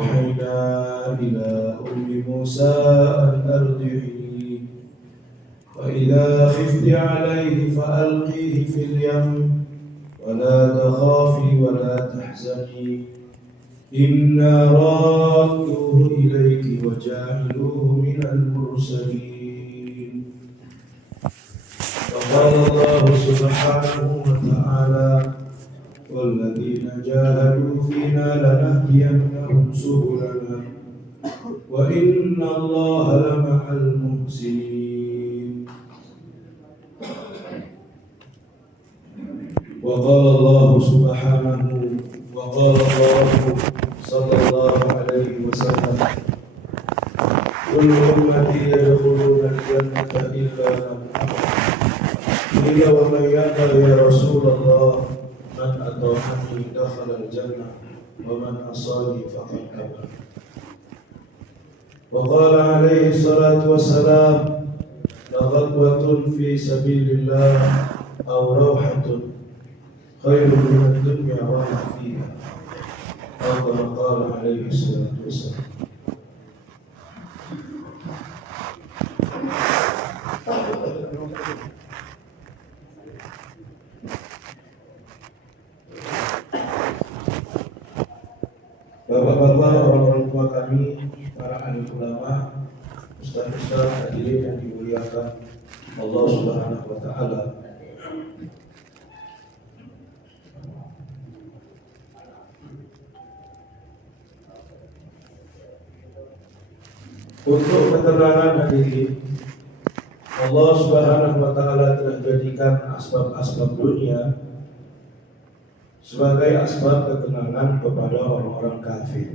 وأوحينا إلى أم موسى أن أرضعيه فإذا خفت عليه فألقيه في اليم ولا تخافي ولا تحزني إنا رادوه إليك وجاعلوه من المرسلين. وقال الله سبحانه وتعالى والذين جاهدوا فينا لنهدينهم سبلنا وإن الله لمع المحسنين. وقال الله سبحانه وقال الله صلى الله عليه وسلم كل أمتي يدخلون الجنة إلا من أبى. قيل ومن يأبى يا رسول الله؟ من أطاعني دخل الجنة ومن عصاني فقد أبى. وقال عليه الصلاة والسلام لغدوة في سبيل الله أو روحة خير من الدنيا وما فيها أو كما قال عليه الصلاة والسلام. Bapak-bapak, orang-orang tua kami, para alim ulama, ustaz-ustaz, hadirin yang dimuliakan Allah Subhanahu wa Ta'ala. Untuk ketenangan hadirin, Allah Subhanahu wa Ta'ala telah jadikan asbab-asbab dunia sebagai asbab ketenangan kepada orang-orang kafir.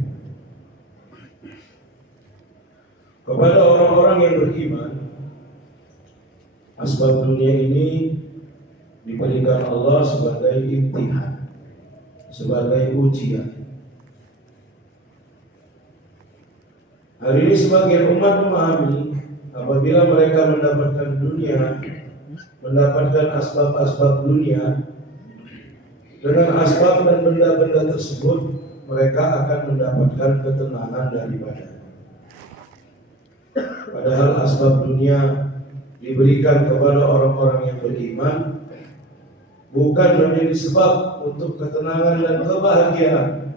Kepada orang-orang yang beriman, asbab dunia ini diberikan Allah sebagai imtihan, sebagai ujian. Hari ini sebagian umat memahami apabila mereka mendapatkan dunia, mendapatkan asbab-asbab dunia, dengan asbab dan benda-benda tersebut mereka akan mendapatkan ketenangan daripadanya. Padahal asbab dunia diberikan kepada orang-orang yang beriman bukan menjadi sebab untuk ketenangan dan kebahagiaan,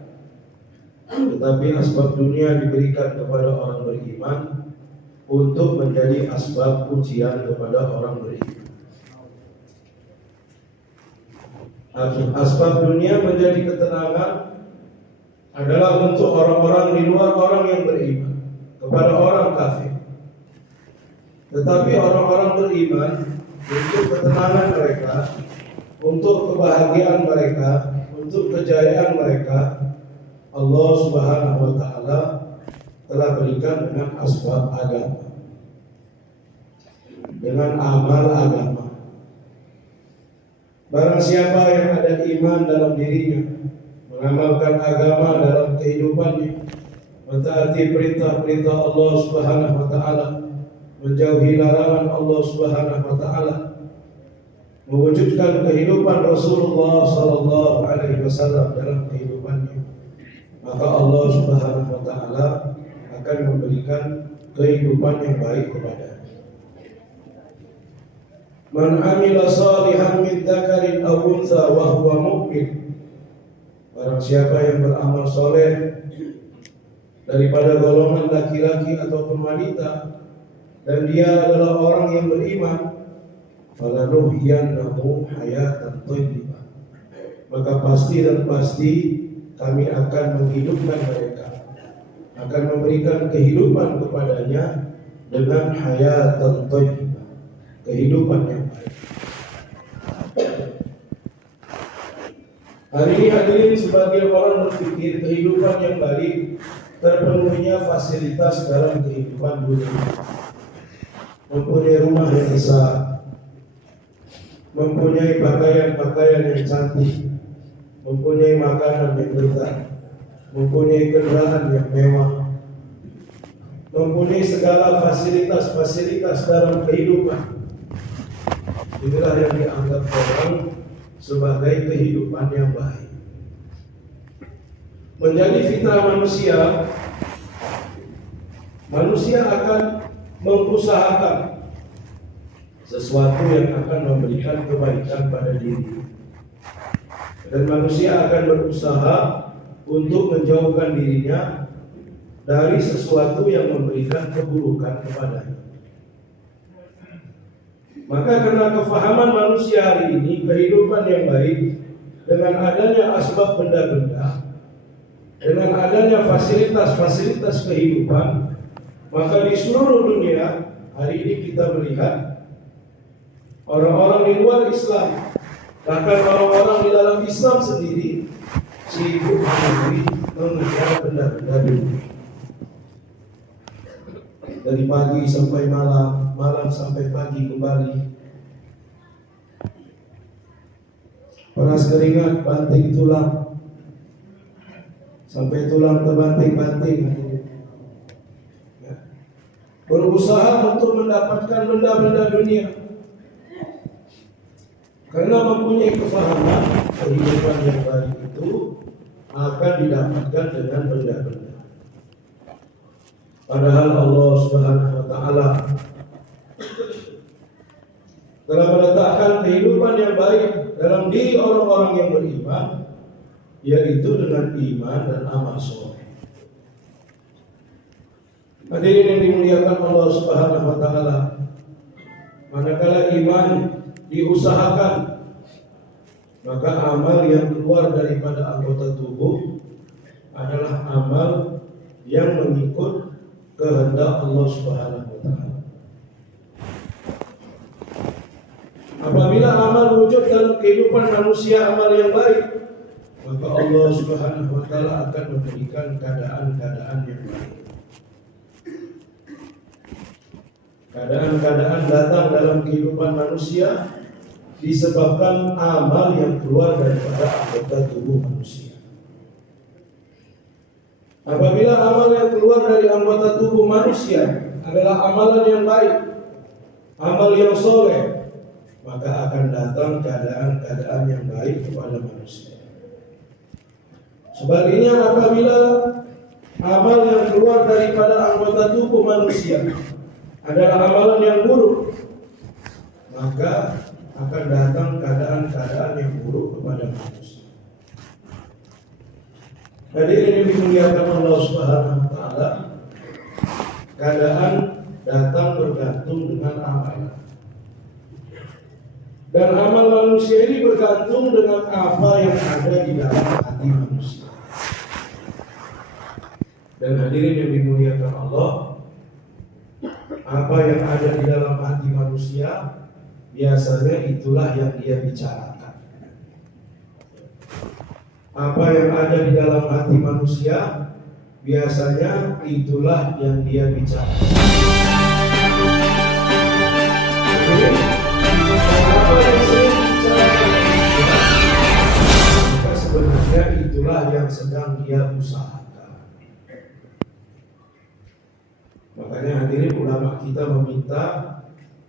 tetapi asbab dunia diberikan kepada orang beriman untuk menjadi asbab ujian kepada orang beriman. Asbab dunia menjadi ketenangan adalah untuk orang-orang di luar orang yang beriman, kepada orang kafir. Tetapi orang-orang beriman, untuk ketenangan mereka, untuk kebahagiaan mereka, untuk kejayaan mereka, Allah Subhanahu wa Ta'ala telah berikan dengan asbab agama, dengan amal agama. Barang siapa yang ada iman dalam dirinya, mengamalkan agama dalam kehidupannya, mentaati perintah-perintah Allah Subhanahu wa Ta'ala, menjauhi larangan Allah Subhanahu wa Ta'ala, mewujudkan kehidupan Rasulullah sallallahu alaihi wasallam dalam kehidupannya, maka Allah Subhanahu wa Ta'ala akan memberikan kehidupan yang baik kepadanya. Man amila salihan min dzakarin aw untha wa huwa mu'min. Barang siapa yang beramal soleh daripada golongan laki-laki ataupun wanita dan dia adalah orang yang beriman, falanuhyiyannahu hayatan thayyibah. Maka pasti dan pasti kami akan menghidupkan mereka, akan memberikan kehidupan kepadanya dengan hayatan thayyibah, kehidupan yang baik. Hari ini hadirin, sebagian orang berpikir kehidupan yang baik terpenuhinya fasilitas dalam kehidupan dunia. Mempunyai rumah yang besar, mempunyai pakaian-pakaian yang cantik, mempunyai makanan yang lezat, mempunyai kendaraan yang mewah, mempunyai segala fasilitas-fasilitas dalam kehidupan. Inilah yang dianggap orang sebagai kehidupan yang baik. menjadi fitrah manusia, manusia akan mengusahakan sesuatu yang akan memberikan kebaikan pada diri, dan manusia akan berusaha untuk menjauhkan dirinya dari sesuatu yang memberikan keburukan kepadanya. Maka karena kefahaman manusia hari ini, kehidupan yang baik dengan adanya asbab benda-benda, dengan adanya fasilitas-fasilitas kehidupan, maka di seluruh dunia hari ini kita melihat orang-orang di luar Islam, bahkan orang-orang di dalam Islam sendiri sibuk mengejar benda-benda dunia. Dari pagi sampai malam, malam sampai pagi kembali. Panas keringat, banting tulang, sampai tulang terbanting-banting. Ya. Berusaha untuk mendapatkan benda-benda dunia, karena mempunyai kefahaman kehidupan yang baik itu akan didapatkan dengan benda-benda. Padahal Allah Subhanahu wa taala telah meletakkan kehidupan yang baik dalam diri orang-orang yang beriman, yaitu dengan iman dan amal soleh. Hadirin yang dimuliakan Allah Subhanahu wa taala, manakala iman diusahakan, maka amal yang keluar daripada anggota tubuh adalah amal yang mengikut kehendak Allah Subhanahu wa taala. Apabila amal wujud dalam kehidupan manusia, amal yang baik, maka Allah Subhanahu wa taala akan memberikan keadaan-keadaan yang baik. Keadaan-keadaan datang dalam kehidupan manusia disebabkan amal yang keluar daripada anggota tubuh manusia. Apabila amal yang keluar dari anggota tubuh manusia adalah amalan yang baik, amal yang soleh, maka akan datang keadaan-keadaan yang baik kepada manusia. Sebaliknya, apabila amal yang keluar daripada anggota tubuh manusia adalah amalan yang buruk, maka akan datang keadaan-keadaan yang buruk kepada manusia. Hadirin yang dimuliakan Allah Subhanahu wa taala, keadaan datang bergantung dengan amalan. Dan amal manusia ini bergantung dengan apa yang ada di dalam hati manusia. Dan hadirin yang dimuliakan Allah, apa yang ada di dalam hati manusia biasanya itulah yang dia bicarakan. Apa yang ada di dalam hati manusia biasanya itulah yang dia bicarakan. Apa yang sering dibicarakan maka sebenarnya itulah yang sedang dia usahakan. Makanya hadirin, ulama kita meminta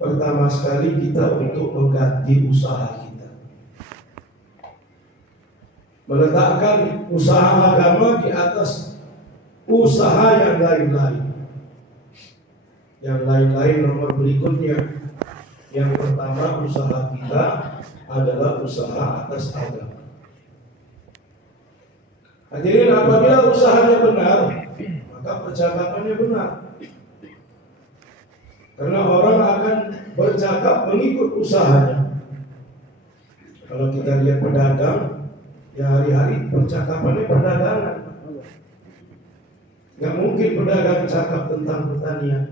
pertama sekali kita untuk mengganti usaha kita, meletakkan usaha agama di atas usaha yang lain-lain. Yang lain-lain nomor berikutnya. Yang pertama, usaha kita adalah usaha atas agama. Hadirin, apabila usahanya benar, maka percakapannya benar. Karena orang akan bercakap mengikut usahanya. Kalau kita lihat pedagang, ya hari-hari percakapannya perdagangan. Gak mungkin pedagang cakap tentang pertanian.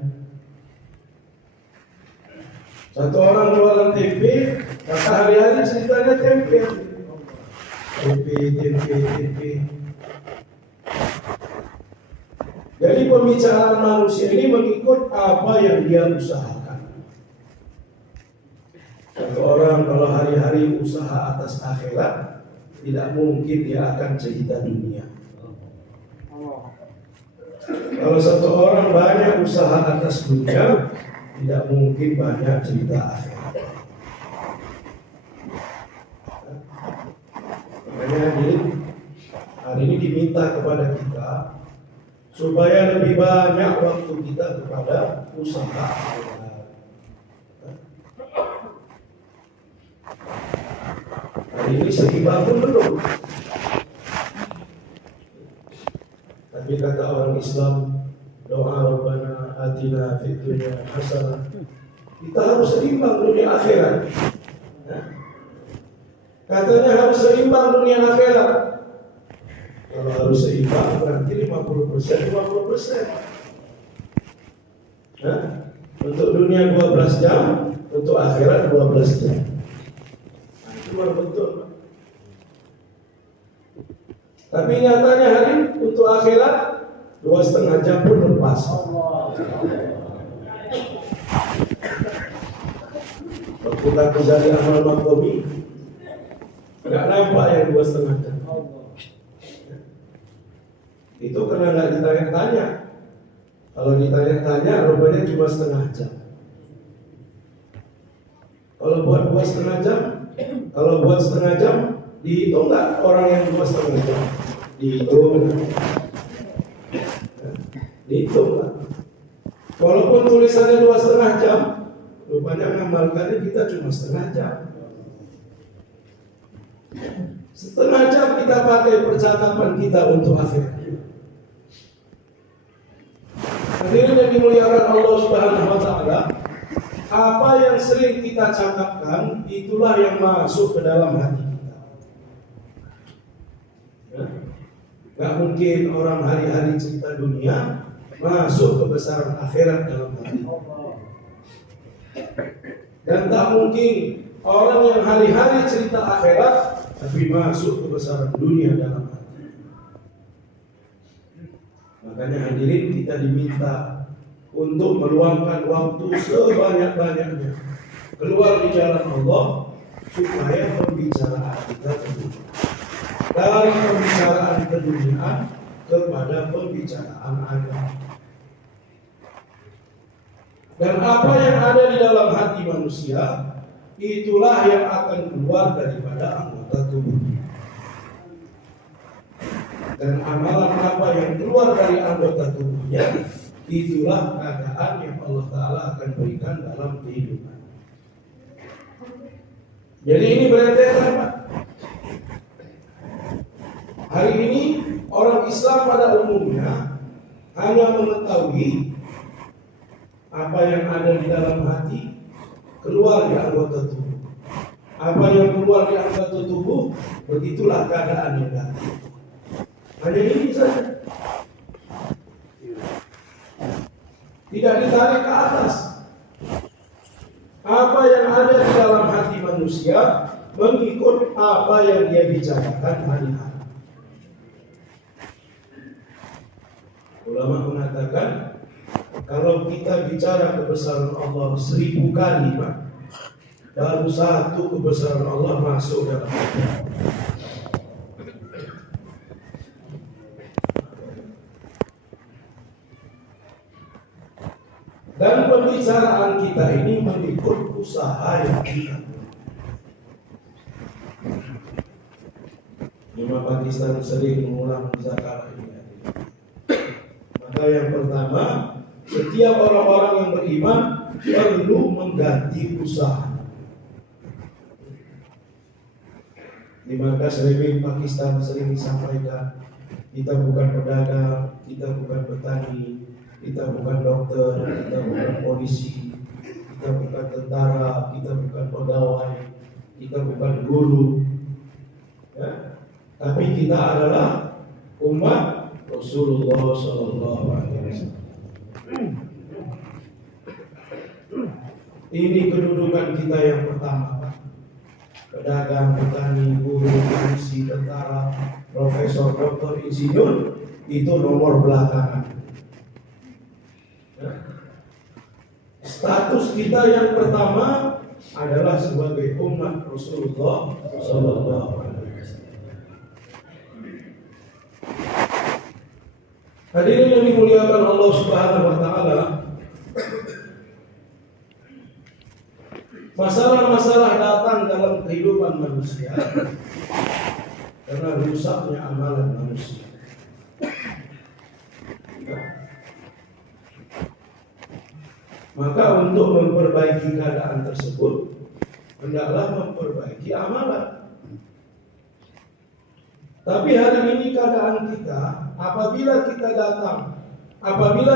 Satu orang jualan tempe, maka hari-hari ceritanya tempe. Tempe. Jadi pembicaraan manusia ini mengikut apa yang dia usahakan. Satu orang kalau hari-hari usaha atas akhirat, tidak mungkin dia akan cerita dunia. Kalau satu orang banyak usaha atas dunia, tidak mungkin banyak cerita akhirat. Makanya hari ini diminta meminta kepada kita supaya lebih banyak waktu kita kepada usaha. Hari ini seimbang pun belum. Tapi kata orang Islam, doa Rabbana atina fid dunya hasanah. Kita harus seimbang dunia akhirat. Katanya harus seimbang dunia akhirat. Kalau harus seimbang berarti 50%, 50%. Untuk dunia 12 jam, untuk akhirat 12 jam. Nah, itu baru betul. Tapi nyatanya hari untuk akhirat 2,5 jam pun lepas. Waktu kita jadi amal makomi, nggak nampak yang 2,5 jam. Itu karena nggak ditanya-tanya. Kalau ditanya-tanya, rupanya cuma setengah jam. Kalau buat 2,5 jam, kalau buat setengah jam, dihitung nggak orang yang 2,5 jam? Dihitung. Dihitung lah. Walaupun tulisannya 2,5 jam, rupanya ngamalkannya kita cuma setengah jam. Setengah jam kita pakai percakapan kita untuk akhirat. Hadirin yang dimuliakan Allah Subhanahu wa taala, apa yang sering kita cakapkan itulah yang masuk ke dalam hati kita. Gak mungkin orang hari-hari cerita dunia masuk kebesaran akhirat dalam hati. Dan tak mungkin orang yang hari-hari cerita akhirat tapi masuk kebesaran dunia dalam hati. Makanya hadirin kita diminta untuk meluangkan waktu sebanyak-banyaknya keluar di jalan Allah supaya pembicaraan kita terbuka dari pembicaraan keduniaan kepada pembicaraan agama. Dan apa yang ada di dalam hati manusia itulah yang akan keluar daripada anggota tubuhnya. Dan amalan apa yang keluar dari anggota tubuhnya itulah keadaan yang Allah Ta'ala akan berikan dalam kehidupan. Jadi ini berentetan, Pak. Hari ini orang Islam pada umumnya hanya mengetahui apa yang ada di dalam hati keluar di anggota tubuh. Apa yang keluar di anggota tubuh begitulah keadaan yang datang. Hanya ini saja. Tidak ditarik ke atas. Apa yang ada di dalam hati manusia mengikut apa yang dia bicarakan hari-hari. Ulama mengatakan kalau kita bicara kebesaran Allah 1000 kali, Pak, baru 1 kebesaran Allah masuk dalam hati. Dan pembicaraan kita ini mengikut usaha yang kita. Imam Pakistan sering mengulang zakarat ini. Maka yang pertama, setiap orang-orang yang beriman perlu mengganti usaha. Di markas Rebel Pakistan sering disampaikan, kita bukan pedagang, kita bukan petani, kita bukan dokter, kita bukan polisi, kita bukan tentara, kita bukan pegawai, kita bukan guru, ya. Tapi kita adalah umat Rasulullah Sallallahu Alaihi Wasallam. Ini kedudukan kita yang pertama, Pak. Pedagang, petani, guru, polisi, tentara, profesor, dokter, insinyur itu nomor belakangan. Status kita yang pertama adalah sebagai umat Rasulullah Sallallahu Alaihi Wasallam. Hadirin yang dimuliakan Allah Subhanahu Wa Taala, masalah-masalah datang dalam kehidupan manusia karena rusaknya amalan manusia. Maka untuk memperbaiki keadaan tersebut, hendaklah memperbaiki amalan. Tapi hari ini keadaan kita, apabila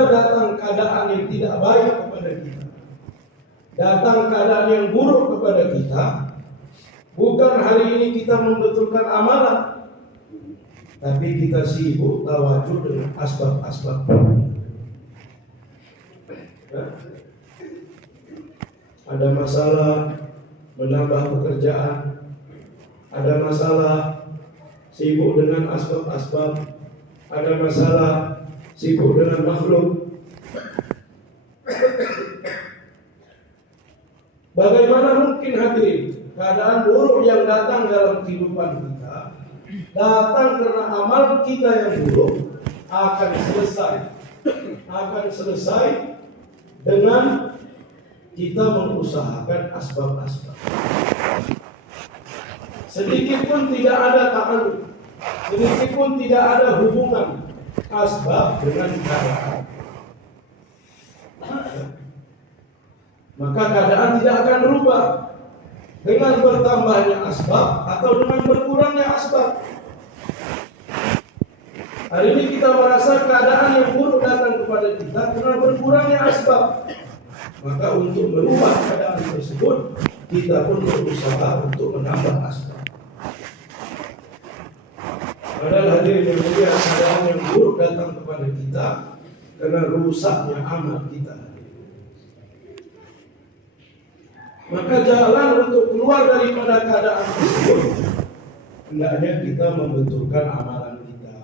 datang keadaan yang tidak baik kepada kita, datang keadaan yang buruk kepada kita, bukan hari ini kita membetulkan amalan, tapi kita sibuk tawajuh dengan asbab-asbab. Ada masalah menambah pekerjaan, ada masalah sibuk dengan asbab-asbab, ada masalah sibuk dengan makhluk. Bagaimana mungkin hadirin keadaan buruk yang datang dalam kehidupan kita datang karena amal kita yang buruk akan selesai dengan kita mengusahakan asbab-asbab. Sedikit pun tidak ada ta'alluq, sedikit pun tidak ada hubungan asbab dengan keadaan. Maka keadaan tidak akan berubah dengan bertambahnya asbab atau dengan berkurangnya asbab. Hari ini kita merasa keadaan yang buruk datang kepada kita karena berkurangnya asbab. Maka untuk merubah keadaan tersebut, kita pun berusaha untuk menambah asbab. Padahal hadirin yang mulia, keadaan yang buruk datang kepada kita karena rusaknya amal kita. Maka jalan untuk keluar daripada keadaan tersebut, hendaknya kita membetulkan amalan kita.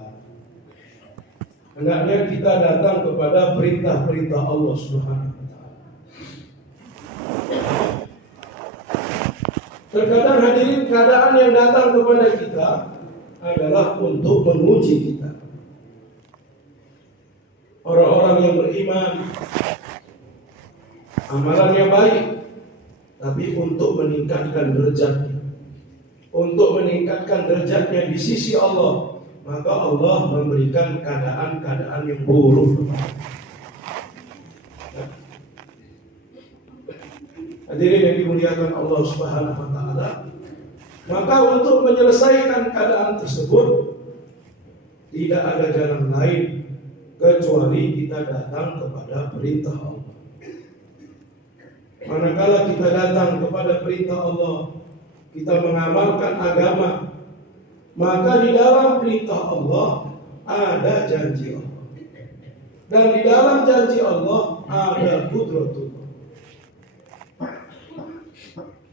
Hendaknya kita datang kepada perintah-perintah Allah Subhanahu wa taala. Terkadang hadirin, keadaan yang datang kepada kita adalah untuk menguji kita. Orang-orang yang beriman, amalannya baik, tapi untuk meningkatkan derajatnya, untuk meningkatkan derajatnya di sisi Allah, maka Allah memberikan keadaan-keadaan yang buruk. Hadirin yang dimuliakan Allah Subhanahu wa taala, maka untuk menyelesaikan keadaan tersebut tidak ada jalan lain kecuali kita datang kepada perintah Allah. Manakala kita datang kepada perintah Allah, kita mengamalkan agama, maka di dalam perintah Allah ada janji Allah, dan di dalam janji Allah ada qudratullah.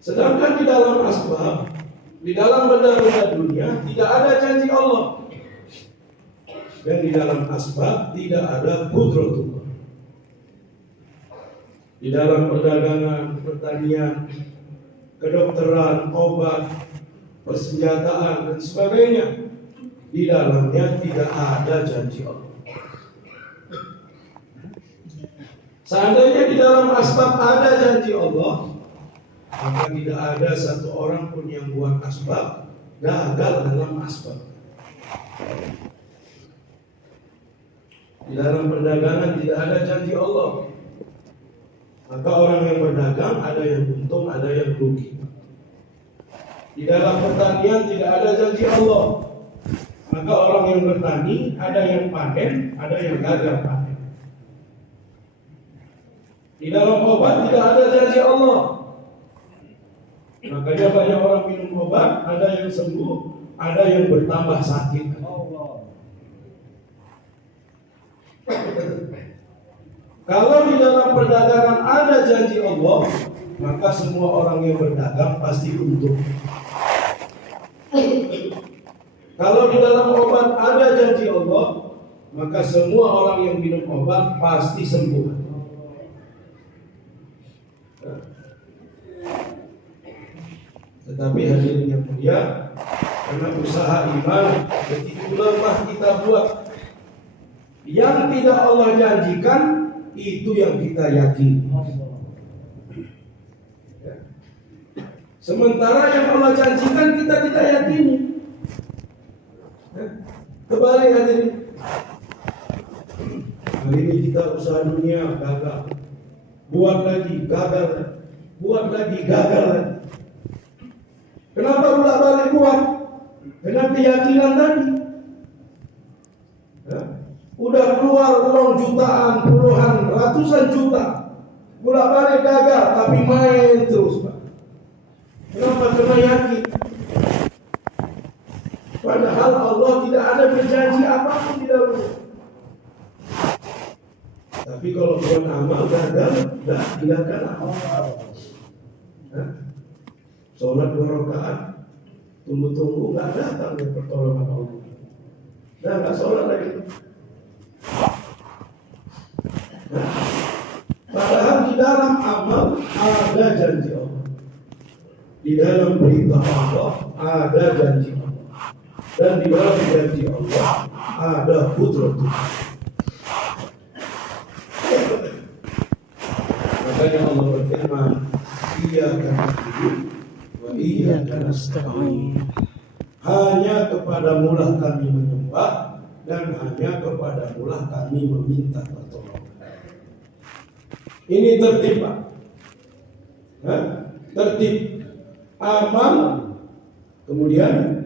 Sedangkan di dalam asbab, di dalam benda-benda dunia tidak ada janji Allah, dan di dalam asbab tidak ada qudratullah. Di dalam perdagangan, pertanian, kedokteran, obat, persenjataan dan sebagainya, di dalamnya tidak ada janji Allah. Seandainya di dalam asbab ada janji Allah, maka tidak ada satu orang pun yang buat asbab gagal dalam asbab. Di dalam perdagangan tidak ada janji Allah, maka orang yang berdagang ada yang untung, ada yang rugi. Di dalam pertanian tidak ada janji Allah, maka orang yang bertani ada yang panen, ada yang gagal panen. Di dalam obat tidak ada janji Allah, makanya banyak orang minum obat, ada yang sembuh, ada yang bertambah sakit. Kalau di dalam perdagangan ada janji Allah, maka semua orang yang berdagang pasti untung. Kalau di dalam obat ada janji Allah, maka semua orang yang minum obat pasti sembuh. Tetapi hadirin yang mulia, karena usaha iman begitu lemah kita buat, yang tidak Allah janjikan itu yang kita yakini. Sementara yang Allah janjikan kita tidak yakini. Kembali hadirin, hari ini kita usaha dunia gagal, buat lagi gagal, buat lagi gagal lagi. Kenapa bolak-balik buat? Dengan keyakinan tadi. Ya. Udah keluar uang jutaan, puluhan, ratusan juta, bolak-balik gagal, tapi main terus, Pak. Kenapa? Karena yakin. Padahal Allah tidak ada berjanji apapun di dalamnya. Tapi kalau buat amal gagal, dah tinggalkan amal. Sholat 2 rakaat, tunggu-tunggu nggak datang pertolongan Allah. Dah nggak sholat lagi. Padahal di dalam amal ada janji Allah. Di dalam perintah Allah ada janji Allah. Dan di dalam janji Allah ada kudrat. Makanya Allah berfirman, iyyaka na'budu wa iyyaka nasta'in. Hanya kepadamu lah kami menyembah dan hanya kepadamu lah kami meminta pertolongan. Ini tertib, Pak. Tertib amal, kemudian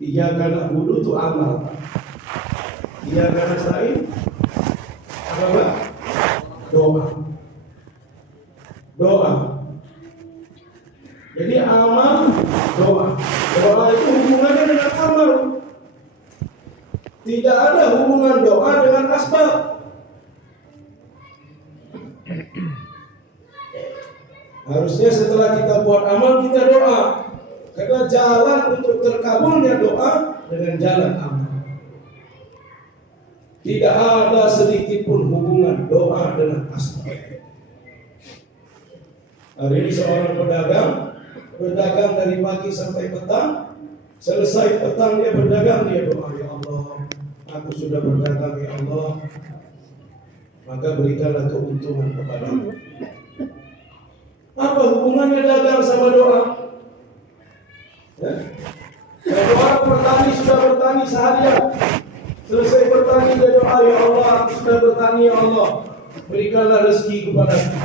iyyaka na'budu itu amal, Pak. Iyyaka nasta'in apa? Doa. Jadi amal, doa. Doa itu hubungannya dengan amal. Tidak ada hubungan doa dengan asbab. Harusnya setelah kita buat amal kita doa. Karena jalan untuk terkabulnya doa dengan jalan amal. Tidak ada sedikit pun hubungan doa dengan asbab. Hari ini seorang pedagang berdagang dari pagi sampai petang. Selesai petang dia berdagang, dia doa, ya Allah, aku sudah berdagang, ya Allah, maka berikanlah keuntungan kepadaku. Apa hubungannya dagang sama doa? Ya? Kalau orang bertani sudah bertani seharian, selesai bertani dia doa, ya Allah, aku sudah bertani, ya Allah, berikanlah rezeki kepadaku.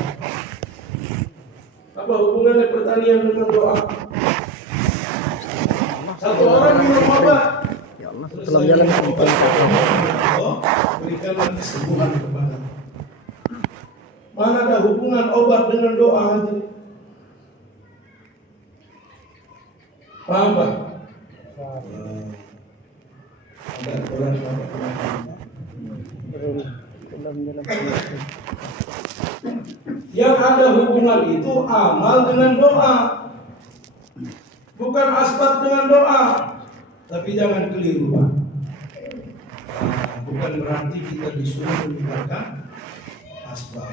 Apa hubungannya pertanian dengan doa? Satu orang minum obat, ya Allah, tolong jalan obat, Allah berikanlah kesembuhan kepada. Mana ada hubungan obat dengan doa? Paham, Pak? Ada kurang. Yang ada hubungan itu amal dengan doa, bukan asbab dengan doa. Tapi jangan keliru, Pak. Bukan berarti kita disuruh meninggalkan asbab.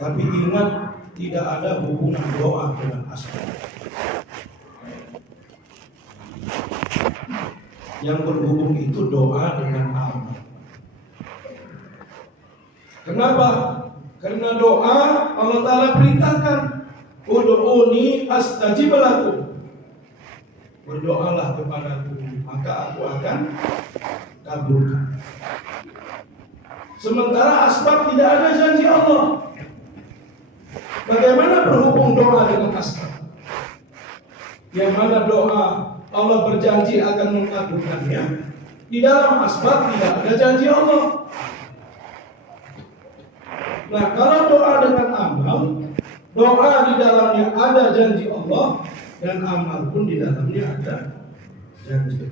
Tapi ingat, tidak ada hubungan doa dengan asbab. Yang berhubung itu doa dengan amal. Kenapa? Karena doa Allah Ta'ala perintahkan, ud'uni astajib lakum. Berdoalah kepadaku, maka aku akan kabulkan. Sementara asbab tidak ada janji Allah. Bagaimana berhubung doa dengan asbab? Yang mana doa Allah berjanji akan mengabulkannya, di dalam asbab tidak ada janji Allah. Nah, kalau doa dengan amal, doa di dalamnya ada janji Allah dan amal pun di dalamnya ada janji.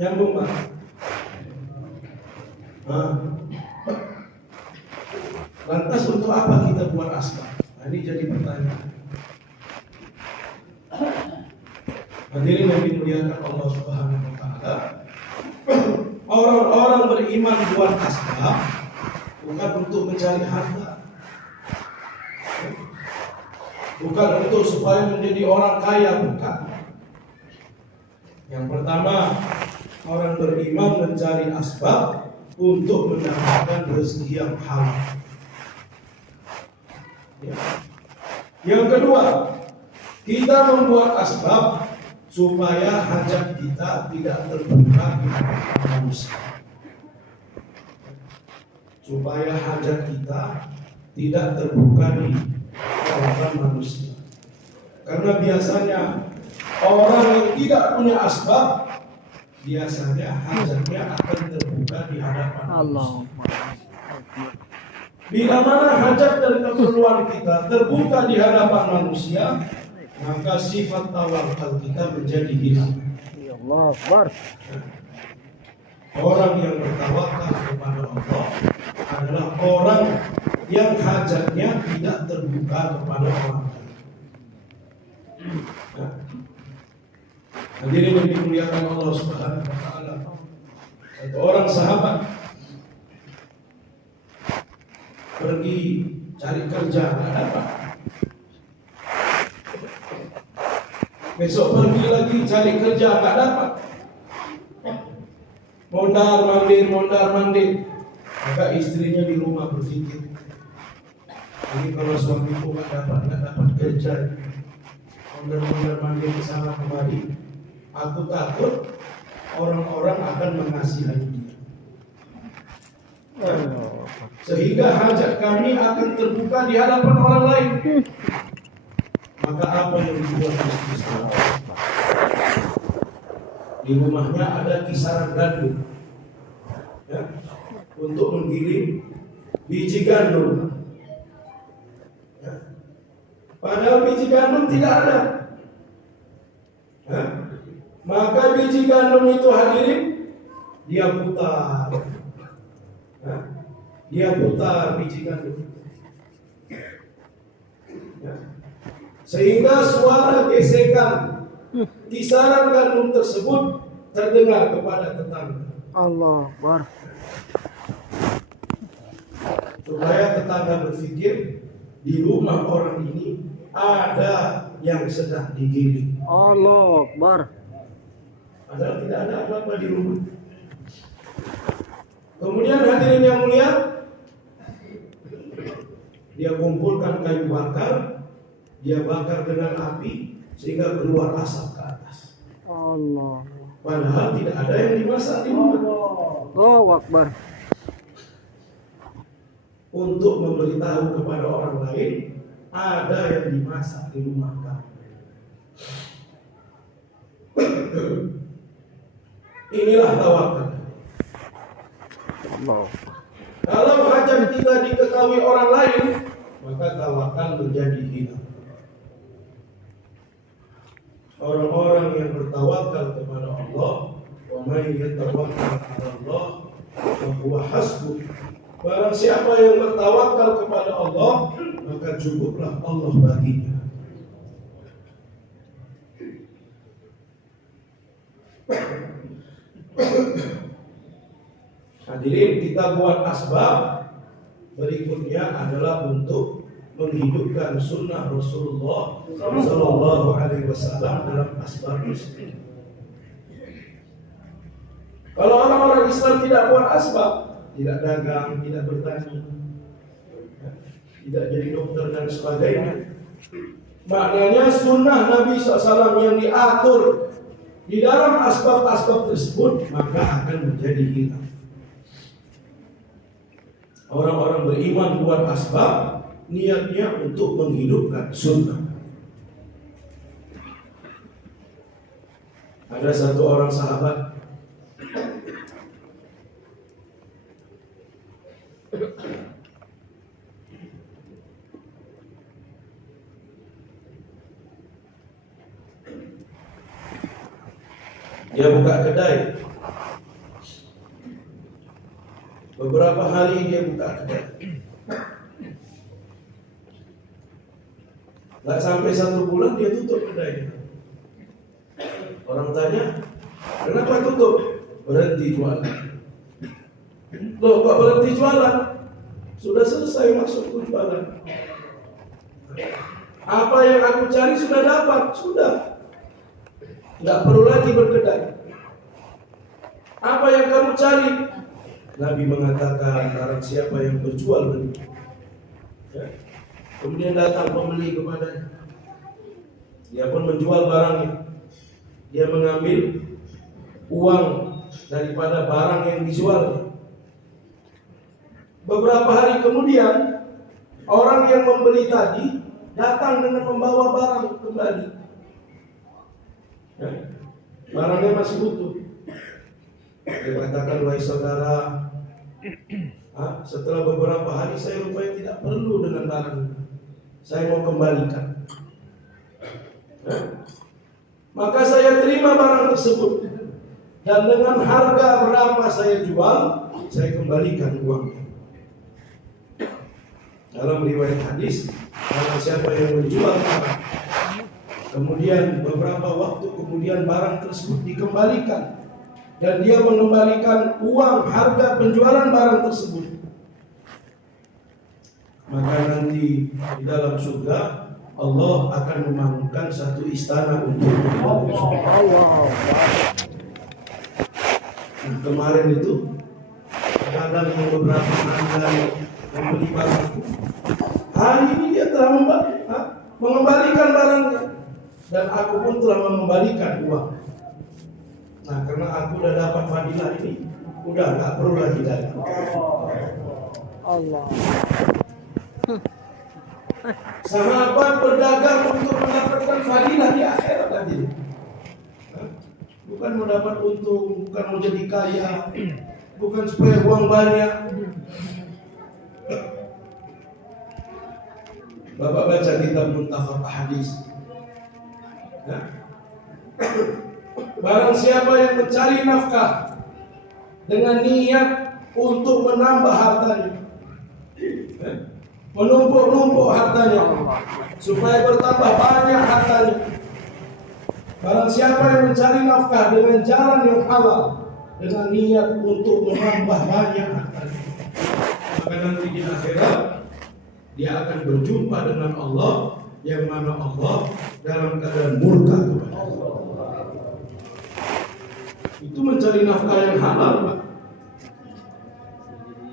Nyambung, Pak? Nah, lantas untuk apa kita buat asbab? Nah, ini jadi pertanyaan. Hadirin yang dimuliakan Allah Subhanahu wa Ta'ala, orang-orang beriman buat asbab bukan untuk mencari harta, bukan untuk supaya menjadi orang kaya, bukan. Yang pertama, orang beriman mencari asbab untuk mendapatkan rezeki yang halal. Yang kedua, kita membuat asbab supaya hajat kita tidak terbuka di hadapan manusia. Supaya hajat kita tidak terbuka di hadapan manusia. Karena biasanya orang yang tidak punya asbab, biasanya hajatnya akan terbuka di hadapan manusia. Bila mana hajat dan keperluan kita terbuka di hadapan manusia, maka sifat tawakal kita menjadi hilang. Allah Akbar. Orang yang bertawakal kepada Allah adalah orang yang hajatnya tidak terbuka kepada orang lain. Hadirin yang dimuliakan Allah Subhanahu wa taala. Satu orang sahabat pergi cari kerja, nggak dapat. Besok pergi lagi cari kerja, nggak dapat. Mondar mandir. Maka istrinya di rumah berpikir, ini kalau suamiku nggak dapat kerja, mondar mandir ke sana kemari, aku takut orang-orang akan mengasihani dia. Sehingga hajat kami akan terbuka di hadapan orang lain. Maka apa yang dibuat istri saya? Di rumahnya ada kisaran gandum, ya, untuk menggiling biji gandum. Ya. Padahal biji gandum tidak ada. Ya. Maka biji gandum itu hadirin, dia putar. Ya. Dia putar biji gandum. Ya. Sehingga suara gesekan kisaran gandum tersebut terdengar kepada tetangga. Allah Akbar. Supaya tetangga berpikir di rumah orang ini ada yang sedang digiling. Allah Akbar. Padahal tidak ada apa-apa di rumah. Kemudian hadirin yang mulia, dia kumpulkan kayu bakar, dia bakar dengan api sehingga keluar asap ke atas. Allah. Padahal tidak ada yang dimasak di rumah. Allahu Akbar. Untuk memberitahu kepada orang lain ada yang dimasak di rumah kamu. Inilah tawakal. Allah. Kalau hajat kita diketahui orang lain, maka tawakal menjadi hilang. Orang-orang yang bertawakal kepada Allah, wa may yatawakkal 'ala Allah fa huwa hasbuh. Barang siapa yang bertawakal kepada Allah, maka cukuplah Allah baginya. Hadirin, kita buat asbab. Berikutnya adalah untuk menghidupkan sunnah Rasulullah Sallallahu Alaihi Wasallam dalam asbab tersebut. Kalau orang-orang Islam tidak buat asbab, tidak dagang, tidak bertani, tidak jadi dokter dan sebagainya, maknanya sunnah Nabi SAW yang diatur di dalam asbab-asbab tersebut maka akan menjadi hilang. Orang-orang beriman buat asbab, niatnya untuk menghidupkan sunnah. Ada satu orang sahabat dia buka kedai. Beberapa hari dia buka kedai. Gak sampai 1 bulan dia tutup kedai. Orang tanya, kenapa tutup? Berhenti jualan. Loh, kok berhenti jualan? Sudah selesai maksudku jualan. Apa yang aku cari sudah dapat, sudah. Gak perlu lagi berkedai. Apa yang kamu cari? Nabi mengatakan, barang siapa yang berjual beli. Ya. Kemudian datang pembeli kepadanya. Dia pun menjual barangnya. dia mengambil uang daripada barang yang dijual. Beberapa hari kemudian orang yang membeli tadi datang dengan membawa barang kembali. Ya, barangnya masih utuh. Dia katakan, wahai saudara, setelah beberapa hari saya rupanya tidak perlu dengan barang ini. Saya mau kembalikan. Maka saya terima barang tersebut, dan dengan harga berapa saya jual, saya kembalikan uangnya. Dalam riwayat hadis, barang siapa yang menjual barang, kemudian beberapa waktu kemudian barang tersebut dikembalikan, dan dia mengembalikan uang harga penjualan barang tersebut, maka nanti di dalam surga Allah akan membangunkan satu istana untuk Allah. Nah, kemarin itu pedagang yang beberapa hari membeli barang itu, hari ini dia telah mengembalikan barangnya, dan aku pun telah mengembalikan uang. Nah, karena aku udah dapat fadilah ini, udah nggak perlu lagi dagang. Allah. Sahabat berdagang untuk mendapatkan fadilah di akhirat tadi. Bukan mendapat untung, bukan mau jadi kaya, bukan supaya uang banyak. Bapak baca kitab Muntakhab Hadis. Barang siapa yang mencari nafkah dengan niat untuk menambah hartanya, menumpuk-numpuk hartanya supaya bertambah banyak hartanya. Barang siapa yang mencari nafkah dengan jalan yang halal, dengan niat untuk menambah banyak hartanya, maka nanti di akhirat dia akan berjumpa dengan Allah, yang mana Allah dalam keadaan murka kepada Allah. Itu mencari nafkah yang halal, Pak.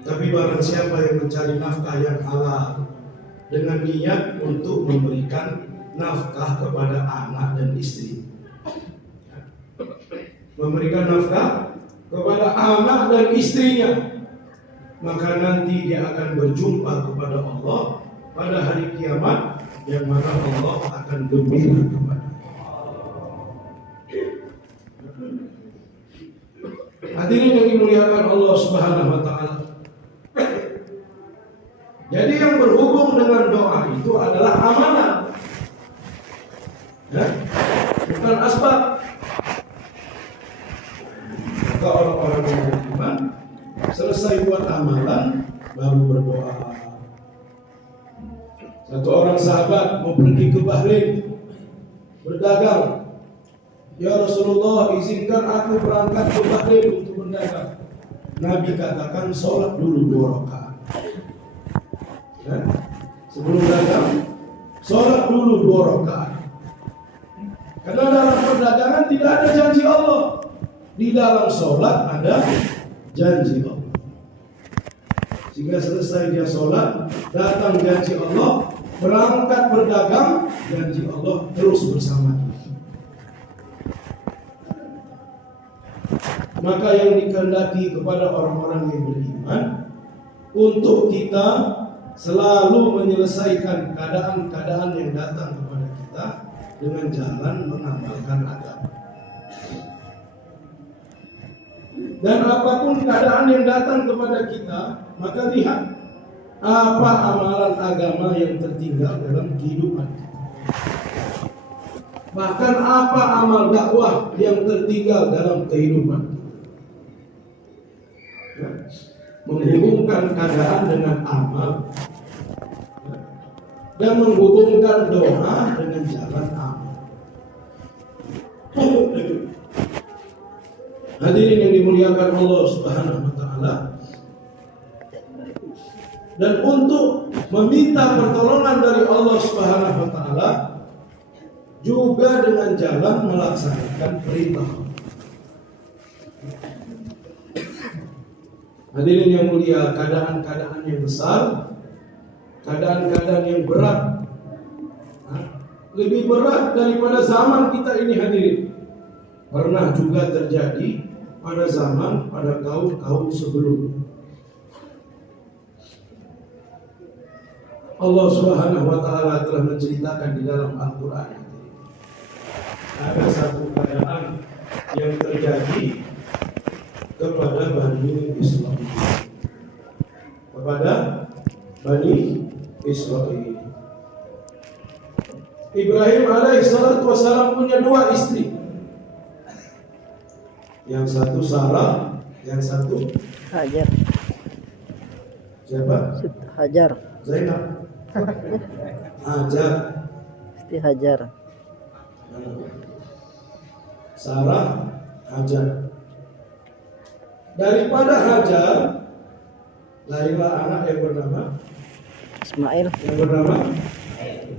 Tapi barang siapa yang mencari nafkah yang halal dengan niat untuk memberikan nafkah kepada anak dan istri, memberikan nafkah kepada anak dan istrinya, maka nanti dia akan berjumpa kepada Allah pada hari kiamat, yang mana Allah akan gembira kepada. Hadirin yang dimuliakan Allah Subhanahu wa taala. Jadi yang berhubung dengan doa itu adalah amalan, ya? Bukan asbab. Maka orang-orang yang beriman selesai buat amalan baru berdoa. Satu orang sahabat mau pergi ke Bahrain berdagang. Ya Rasulullah, izinkan aku berangkat ke Bahrain untuk berdagang. Nabi katakan, sholat dulu 2 rakaat. Ya? Sebelum dagang, sholat dulu 2 rakaat. Karena dalam perdagangan tidak ada janji Allah. Di dalam sholat ada janji Allah. Jika selesai dia sholat, datang janji Allah, berangkat berdagang, janji Allah terus bersama dia. Maka yang dikehendaki kepada orang-orang yang beriman, untuk kita selalu menyelesaikan keadaan-keadaan yang datang kepada kita dengan jalan mengamalkan agama. Dan apapun keadaan yang datang kepada kita, maka lihat apa amalan agama yang tertinggal dalam kehidupan kita. Bahkan apa amal dakwah yang tertinggal dalam kehidupan kita. Menghubungkan keadaan dengan amal, dan menghubungkan doa dengan jalan amal. Hadirin yang dimuliakan Allah Subhanahu wa taala. Dan untuk meminta pertolongan dari Allah Subhanahu wa taala juga dengan jalan melaksanakan perintah. Hadirin yang mulia, keadaan-keadaan yang besar, keadaan-keadaan yang berat, lebih berat daripada zaman kita ini, hadirin. pernah juga terjadi pada kaum sebelumnya. Allah Subhanahu wa taala telah menceritakan di dalam Al-Qur'an ada satu keadaan yang terjadi kepada Bani Israil. Ibrahim alaihissalatu wassalam punya dua istri. Yang satu Sarah, yang satu Hajar. siapa? Hajar. Zainab. Hajar. Siti Hajar. Sarah, Hajar. Daripada Hajar lahirlah anak yang bernama Ismail.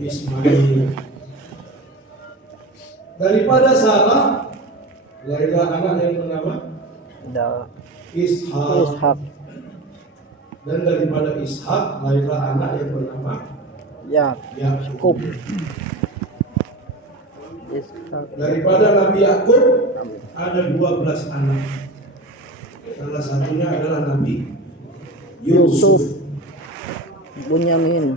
Ismail. Daripada Sarah lahirlah anak yang bernama Ishak. Dan daripada Ishak lahirlah anak yang bernama Yakub. Daripada Nabi Yakub ada 12 anak. Salah satunya adalah Nabi Yusuf. Bunyamin.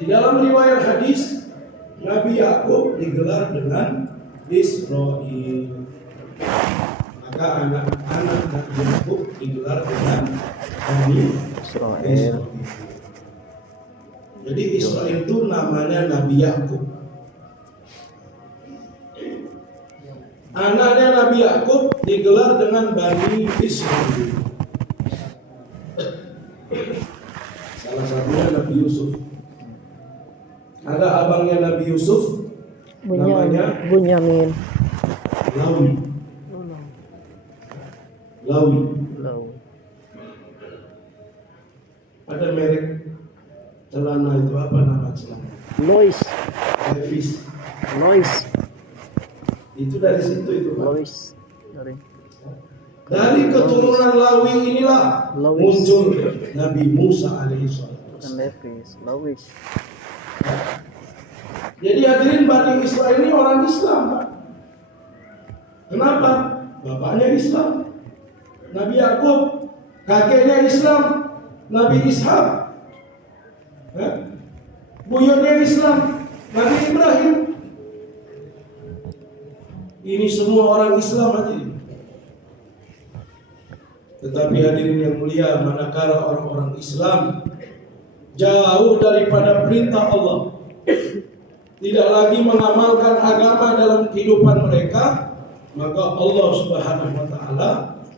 Di dalam riwayat hadis Nabi Yakub digelar dengan Israil. Maka anak-anak Nabi Yakub digelar dengan Nabi Israil. Jadi Israil itu namanya Nabi Yakub. Anaknya Nabi Yakub digelar dengan Bani Israil. Salah satunya Nabi Yusuf. Ada abangnya Nabi Yusuf, namanya Bunyamin. Lawi. Ada merek celana itu apa nama celana? Lois. Itu dari situ itu Pak. Lois. Dari keturunan Lawi inilah muncul Nabi Musa alaihissalam. Lois. Jadi hadirin, Bani Israil ini orang Islam Pak. Kenapa? Bapaknya Islam, Nabi Yakub, kakeknya Islam, Nabi Ishak, buyutnya Islam, Nabi Ibrahim. Ini semua orang Islam hadirin. Tetapi hadirin yang mulia, manakala orang-orang Islam jauh daripada perintah Allah, tidak lagi mengamalkan agama dalam kehidupan mereka, maka Allah Subhanahu wa taala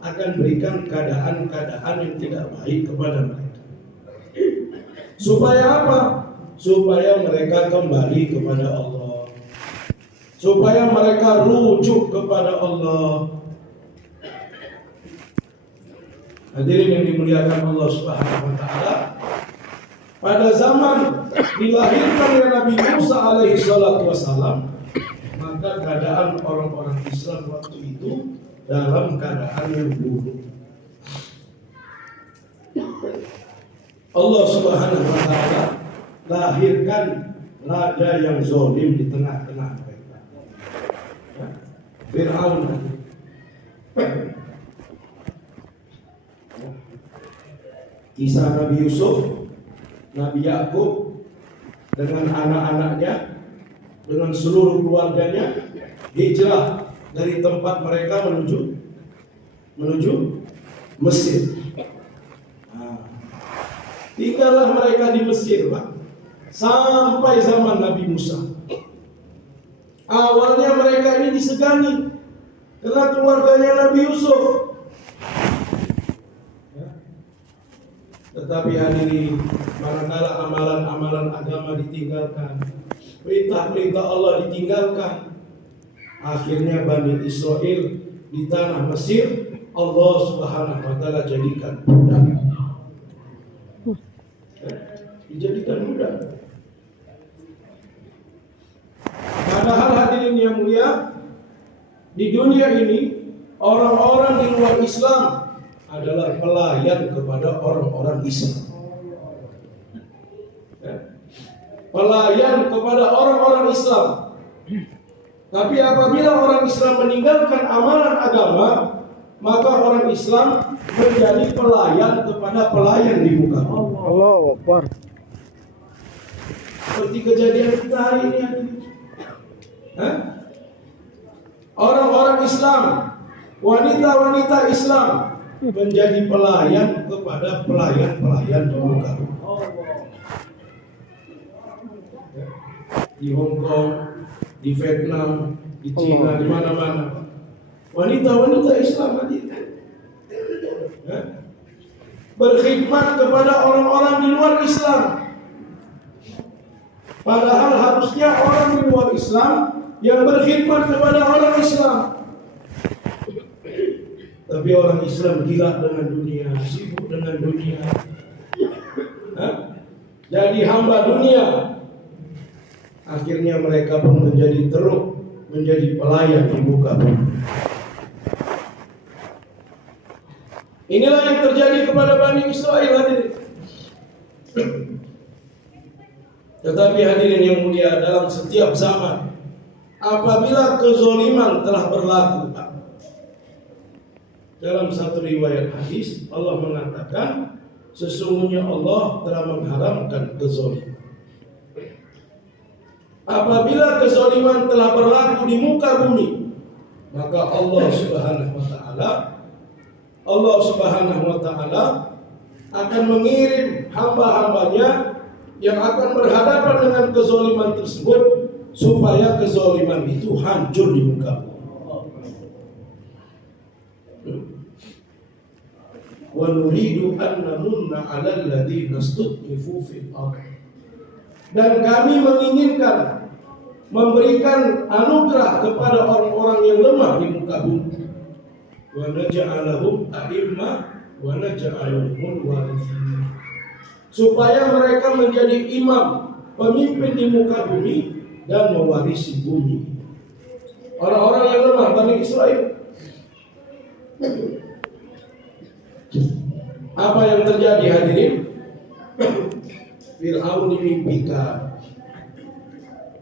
akan berikan keadaan-keadaan yang tidak baik kepada mereka. Supaya apa? Supaya mereka kembali kepada Allah. Supaya mereka rujuk kepada Allah. Hadirin yang dimuliakan Allah Subhanahu wa taala, pada zaman dilahirkannya Nabi Musa alaihi salatu wasalam, maka keadaan orang-orang Islam waktu itu dalam keadaan yang buruk. Allah Subhanahu wa taala lahirkan raja yang zalim di tengah-tengah mereka. Fir'aun. Kisah Nabi Yusuf, Nabi Yakub dengan anak-anaknya, dengan seluruh keluarganya hijrah dari tempat mereka menuju Mesir. Tinggallah mereka di Mesir, Pak, sampai zaman Nabi Musa. Awalnya mereka ini disegani karena keluarganya Nabi Yusuf. Tetapi hadirin, manakala amalan-amalan agama ditinggalkan, perintah-perintah Allah ditinggalkan, akhirnya Bani Israil di tanah Mesir Allah Subhanahu wa taala jadikan budak. Dijadikan budak. Padahal hadirin yang mulia, di dunia ini orang-orang di luar Islam adalah pelayan kepada orang-orang Islam. Pelayan kepada orang-orang Islam. Tapi apabila orang Islam meninggalkan amalan agama, maka orang Islam menjadi pelayan kepada pelayan di muka bumi. Allahu Akbar. Seperti kejadian kita hari ini. Hah? Orang-orang Islam, wanita-wanita Islam menjadi pelayan kepada pelayan-pelayan di muka bumi. Di Hong Kong, di Vietnam, di China, di mana-mana. Wanita-wanita Islam hadir. Berkhidmat kepada orang-orang di luar Islam. Padahal harusnya orang di luar Islam yang berkhidmat kepada orang Islam. Tapi orang Islam gila dengan dunia, sibuk dengan dunia. Jadi hamba dunia. Akhirnya mereka pun menjadi teruk, menjadi pelayan di muka bumi. Inilah yang terjadi kepada Bani Israel, hadirin. Tetapi hadirin yang mulia, dalam setiap zaman, apabila kezoliman telah berlaku, dalam satu riwayat hadis Allah mengatakan, sesungguhnya Allah telah mengharamkan kezoliman. Apabila kezaliman telah berlaku di muka bumi, maka Allah Subhanahu wa taala akan mengirim hamba-hambanya yang akan berhadapan dengan kezaliman tersebut supaya kezaliman itu hancur di muka bumi. Wa nuridu an namunna 'alal ladzina istud'ifu fil ardh. Dan kami menginginkan memberikan anugerah kepada orang-orang yang lemah di muka bumi. Wa naj'alahum a'immah wa naj'aluhum warithin. Supaya mereka menjadi imam, pemimpin di muka bumi dan mewarisi bumi. Orang-orang yang lemah Bani Israel. Apa yang terjadi hadirin? Fir'aun dimimpikan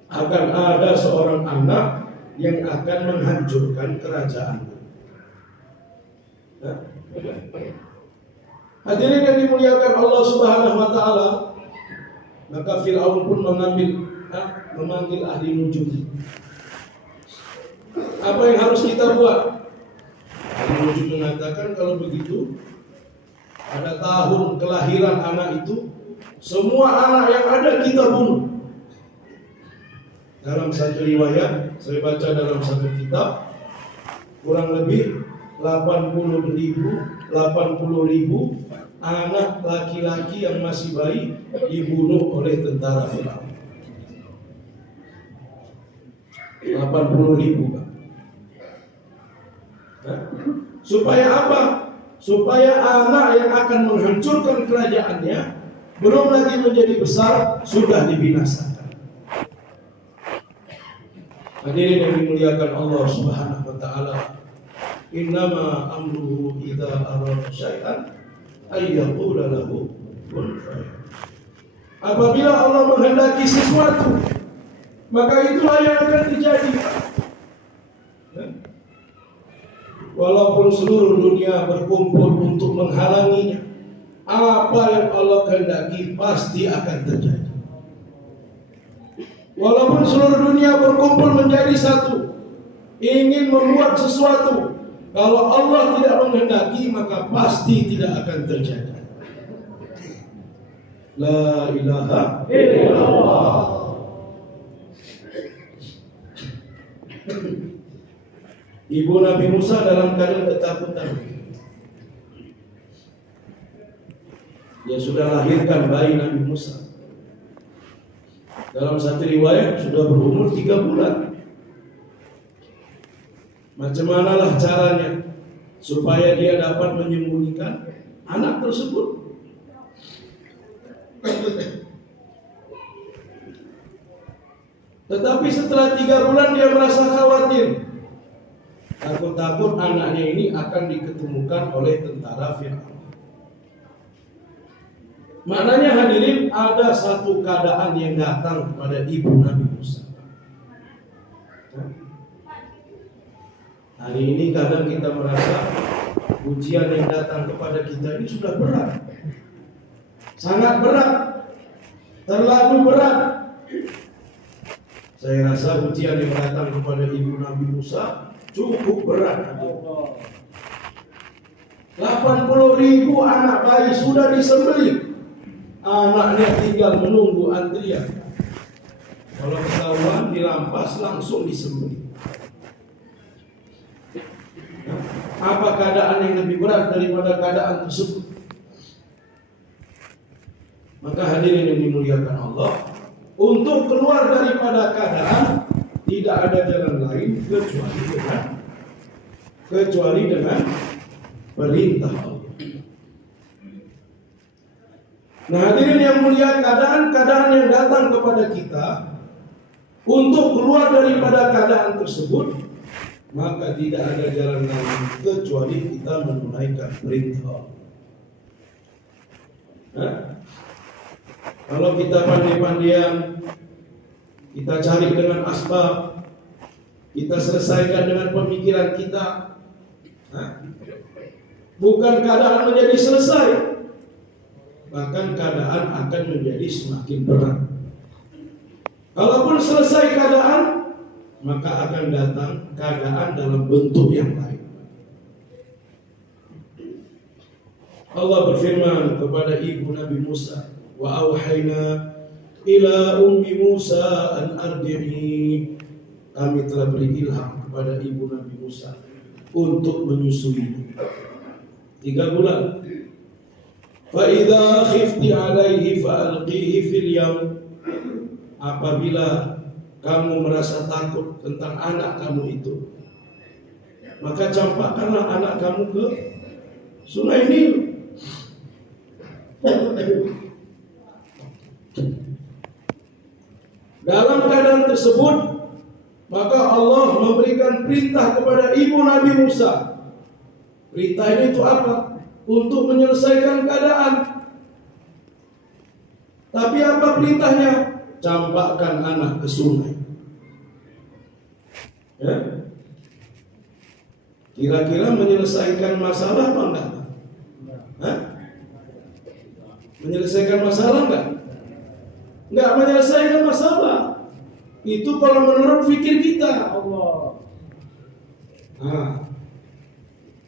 akan ada seorang anak yang akan menghancurkan kerajaan. Hadirin yang dimuliakan Allah Subhanahu wa taala, maka Fir'aun pun memanggil ahli nujum. Apa yang harus kita buat? Ahli nujum mengatakan kalau begitu, pada tahun kelahiran anak itu, semua anak yang ada kita bunuh. Dalam satu riwayat, saya baca dalam satu kitab, kurang lebih 80.000 anak laki-laki yang masih bayi dibunuh oleh tentara Firaun. 80.000, Pak. Supaya apa? Supaya anak yang akan menghancurkan kerajaannya belum lagi menjadi besar, sudah dibinasakan. Hadirin yang dimuliakan Allah Subhanahu wa taala, innama amruhu idza arada syai'an ay yaqula lahu kun fayakun. Apabila Allah menghendaki sesuatu, maka itulah yang akan terjadi. Walaupun seluruh dunia berkumpul untuk menghalanginya, apa yang Allah kehendaki pasti akan terjadi. Walaupun seluruh dunia berkumpul menjadi satu, ingin membuat sesuatu, kalau Allah tidak menghendaki maka pasti tidak akan terjadi. La ilaha illallah. Ibu Nabi Musa dalam keadaan ketakutan. Dia sudah lahirkan bayi Nabi Musa. Dalam satu riwayat sudah berumur 3 bulan. Macam manalah caranya supaya dia dapat menyembunyikan anak tersebut? Tetapi setelah 3 bulan dia merasa khawatir. Takut-takut anaknya ini akan diketemukan oleh tentara Firaun. Maknanya hadirin, ada satu keadaan yang datang kepada ibu Nabi Musa. Hari ini kadang kita merasa ujian yang datang kepada kita ini sudah berat, sangat berat, terlalu berat. Saya rasa ujian yang datang kepada ibu Nabi Musa cukup berat. 80.000 anak bayi sudah disembelih, anaknya tinggal menunggu antrian. Kalau ketahuan dirampas langsung disembelih. Apa keadaan yang lebih berat daripada keadaan tersebut? Maka hadirin yang dimuliakan Allah, untuk keluar daripada keadaan tidak ada jalan lain kecuali dengan perintah Allah. Nah, hadirin yang mulia, keadaan-keadaan yang datang kepada kita untuk keluar daripada keadaan tersebut, maka tidak ada jalan lain kecuali kita menunaikan perintah Allah. Nah, kalau kita pandai-pandaian, kita cari dengan asbab, kita selesaikan dengan pemikiran kita, bukan keadaan menjadi selesai, bahkan keadaan akan menjadi semakin berat. Kalaupun selesai keadaan, maka akan datang keadaan dalam bentuk yang lain. Allah berfirman kepada ibu Nabi Musa, wa auhayna ila ummi Musa an ardi'i. Kami telah beri ilham kepada ibu Nabi Musa untuk menyusui 3 bulan. Fa idza khifti alaihi fa alqihi fil yam. Apabila kamu merasa takut tentang anak kamu itu, maka campakkanlah anak kamu ke Sungai Nil. Dalam keadaan tersebut, maka Allah memberikan perintah kepada ibu Nabi Musa. Perintah ini itu apa? Untuk menyelesaikan keadaan. Tapi apa perintahnya? Campakkan anak ke sungai. Ya? Kira-kira menyelesaikan masalah apa enggak? Hah? Menyelesaikan masalah enggak? Enggak menyelesaikan masalah. Itu kalau menurut fikir kita.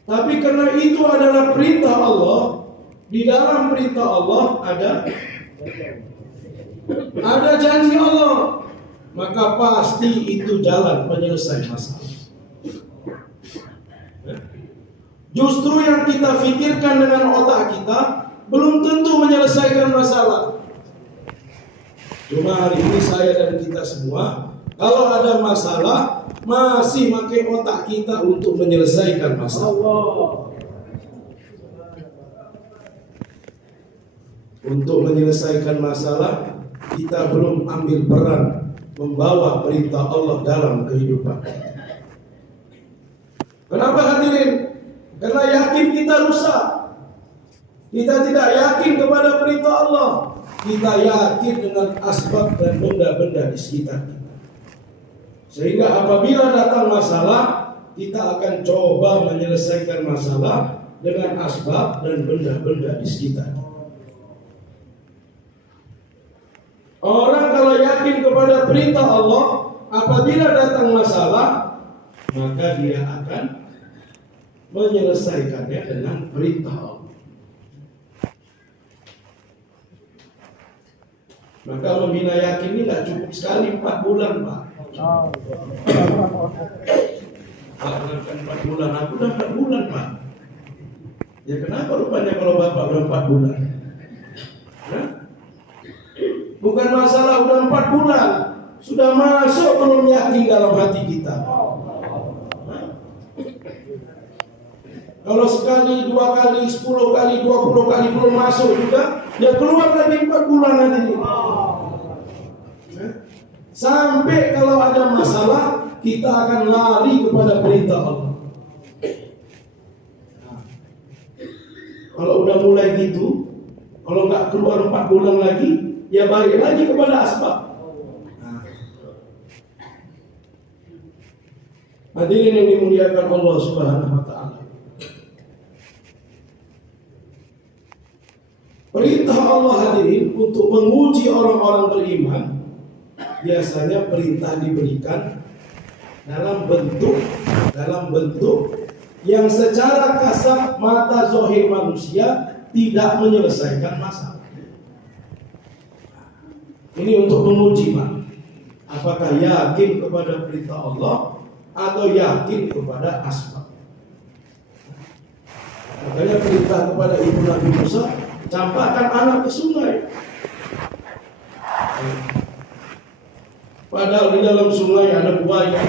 Tapi karena itu adalah perintah Allah, di dalam perintah Allah ada janji Allah, maka pasti itu jalan penyelesaian masalah. Justru yang kita pikirkan dengan otak kita belum tentu menyelesaikan masalah. Cuma hari ini saya dan kita semua, kalau ada masalah masih pakai otak kita untuk menyelesaikan masalah. Untuk menyelesaikan masalah, kita belum ambil peran membawa perintah Allah dalam kehidupan. Kenapa hadirin? Karena yakin kita rusak. Kita tidak yakin kepada perintah Allah. Kita yakin dengan asbab dan benda-benda di sekitar kita. Sehingga apabila datang masalah, kita akan coba menyelesaikan masalah dengan asbab dan benda-benda di sekitar kita. Orang kalau yakin kepada perintah Allah, apabila datang masalah, maka dia akan menyelesaikannya dengan perintah Allah. Maka membina yakin ini tidak cukup sekali 4 bulan, Pak. Pak, 4 bulan, aku udah 4 bulan, Pak. Ya kenapa rupanya kalau Bapak udah 4 bulan? Hah? Bukan masalah udah 4 bulan, sudah masuk belum yakin dalam hati kita. Kalau sekali, 2 kali, 10 kali, 20 kali belum masuk juga, ya keluar lagi 4 bulan nanti. Sampai kalau ada masalah, kita akan lari kepada perintah Allah. Kalau udah mulai gitu, kalau nggak keluar 4 bulan lagi, ya balik lagi kepada asbab. Hadirin yang dimuliakan Allah Subhanahu wa taala. Perintah Allah hadirin untuk menguji orang-orang beriman, biasanya perintah diberikan dalam bentuk yang secara kasat mata zahir manusia tidak menyelesaikan masalah. Ini untuk menguji, Pak. Apakah yakin kepada perintah Allah atau yakin kepada asbab? Makanya perintah kepada ibu Nabi Musa, campakkan anak ke sungai. Padahal di dalam sungai ada buaya,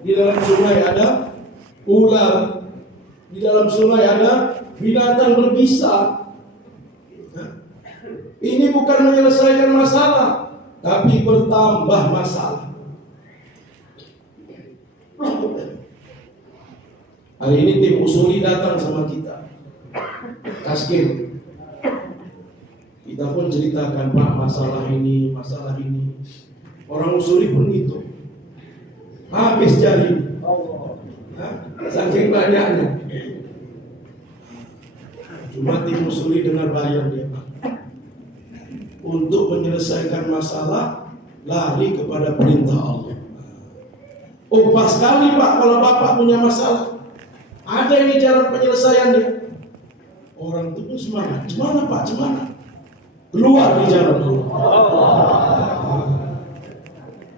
di dalam sungai ada ular, di dalam sungai ada binatang berbisa. Ini bukan menyelesaikan masalah, tapi bertambah masalah. Hari ini tim usuli datang sama kita, taskin. Kita pun ceritakan, Pak, masalah ini. Orang usuli pun gitu. Habis jari. Saking banyaknya. Cuma tim usuli dengar bayar dia, Pak. Untuk menyelesaikan masalah, lari kepada perintah Allah. Oh, pas sekali, Pak, kalau Bapak punya masalah. Ada ini jalan penyelesaiannya. Orang itu pun semangat. Cemana, Pak? Cemana? Keluar di jalan Allah.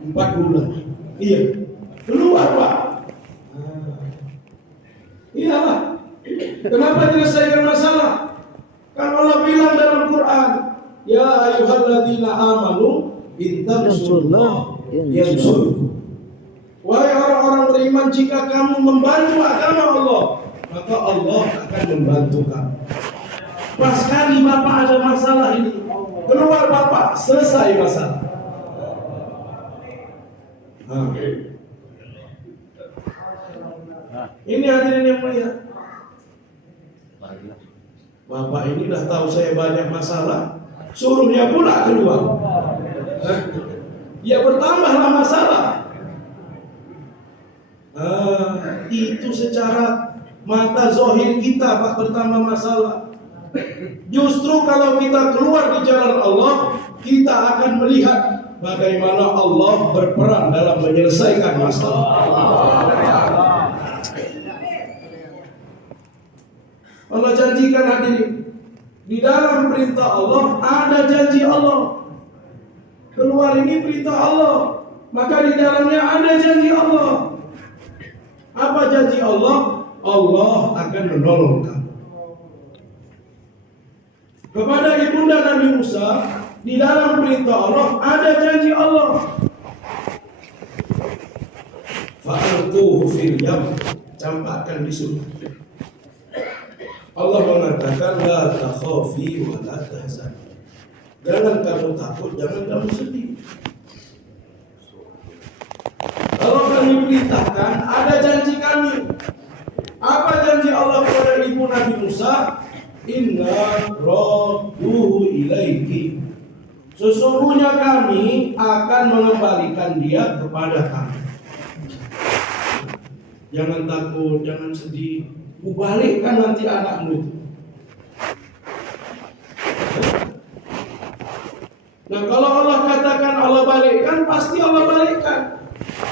4 bulan. Iya. Keluar, Pak. Iyalah. Kenapa menyelesaikan masalah? Kan Allah bilang dalam Quran, ya ayyuhalladzina amanu in tansurullah yansurkum. Wahai orang-orang beriman, jika kamu membantu agama Allah, maka Allah akan membantu kamu. Pas sekali Bapak ada masalah ini, keluar Bapak, selesai masalah. Ini hadirin yang mulia. Bapak ini udah tahu saya banyak masalah, suruhnya pula keluar. Ya bertambahlah masalah. Itu secara mata zahir kita, Pak, bertambah masalah. Justru kalau kita keluar di jalan Allah, kita akan melihat bagaimana Allah berperan dalam menyelesaikan masalah. Allah janjikan hadirin, di dalam perintah Allah ada janji Allah. Keluar ini perintah Allah, maka di dalamnya ada janji Allah. Apa janji Allah? Allah akan menolong kamu. Kepada ibunda Nabi Musa, di dalam perintah Allah ada janji Allah. Fa'alquhu fil yam, campakkan di sungai. Allah mengatakan la takhafi wa la tahzani. Jangan kamu takut, jangan kamu sedih. Kalau kami perintahkan, ada janji kami. Apa janji Allah kepada ibu Nabi Musa? Inna radduhu ilaiki. Sesungguhnya kami akan mengembalikan dia kepada kamu. Jangan takut, jangan sedih. Kubalikkan nanti anakmu itu. Nah, kalau Allah katakan Allah balikkan, pasti Allah balikkan.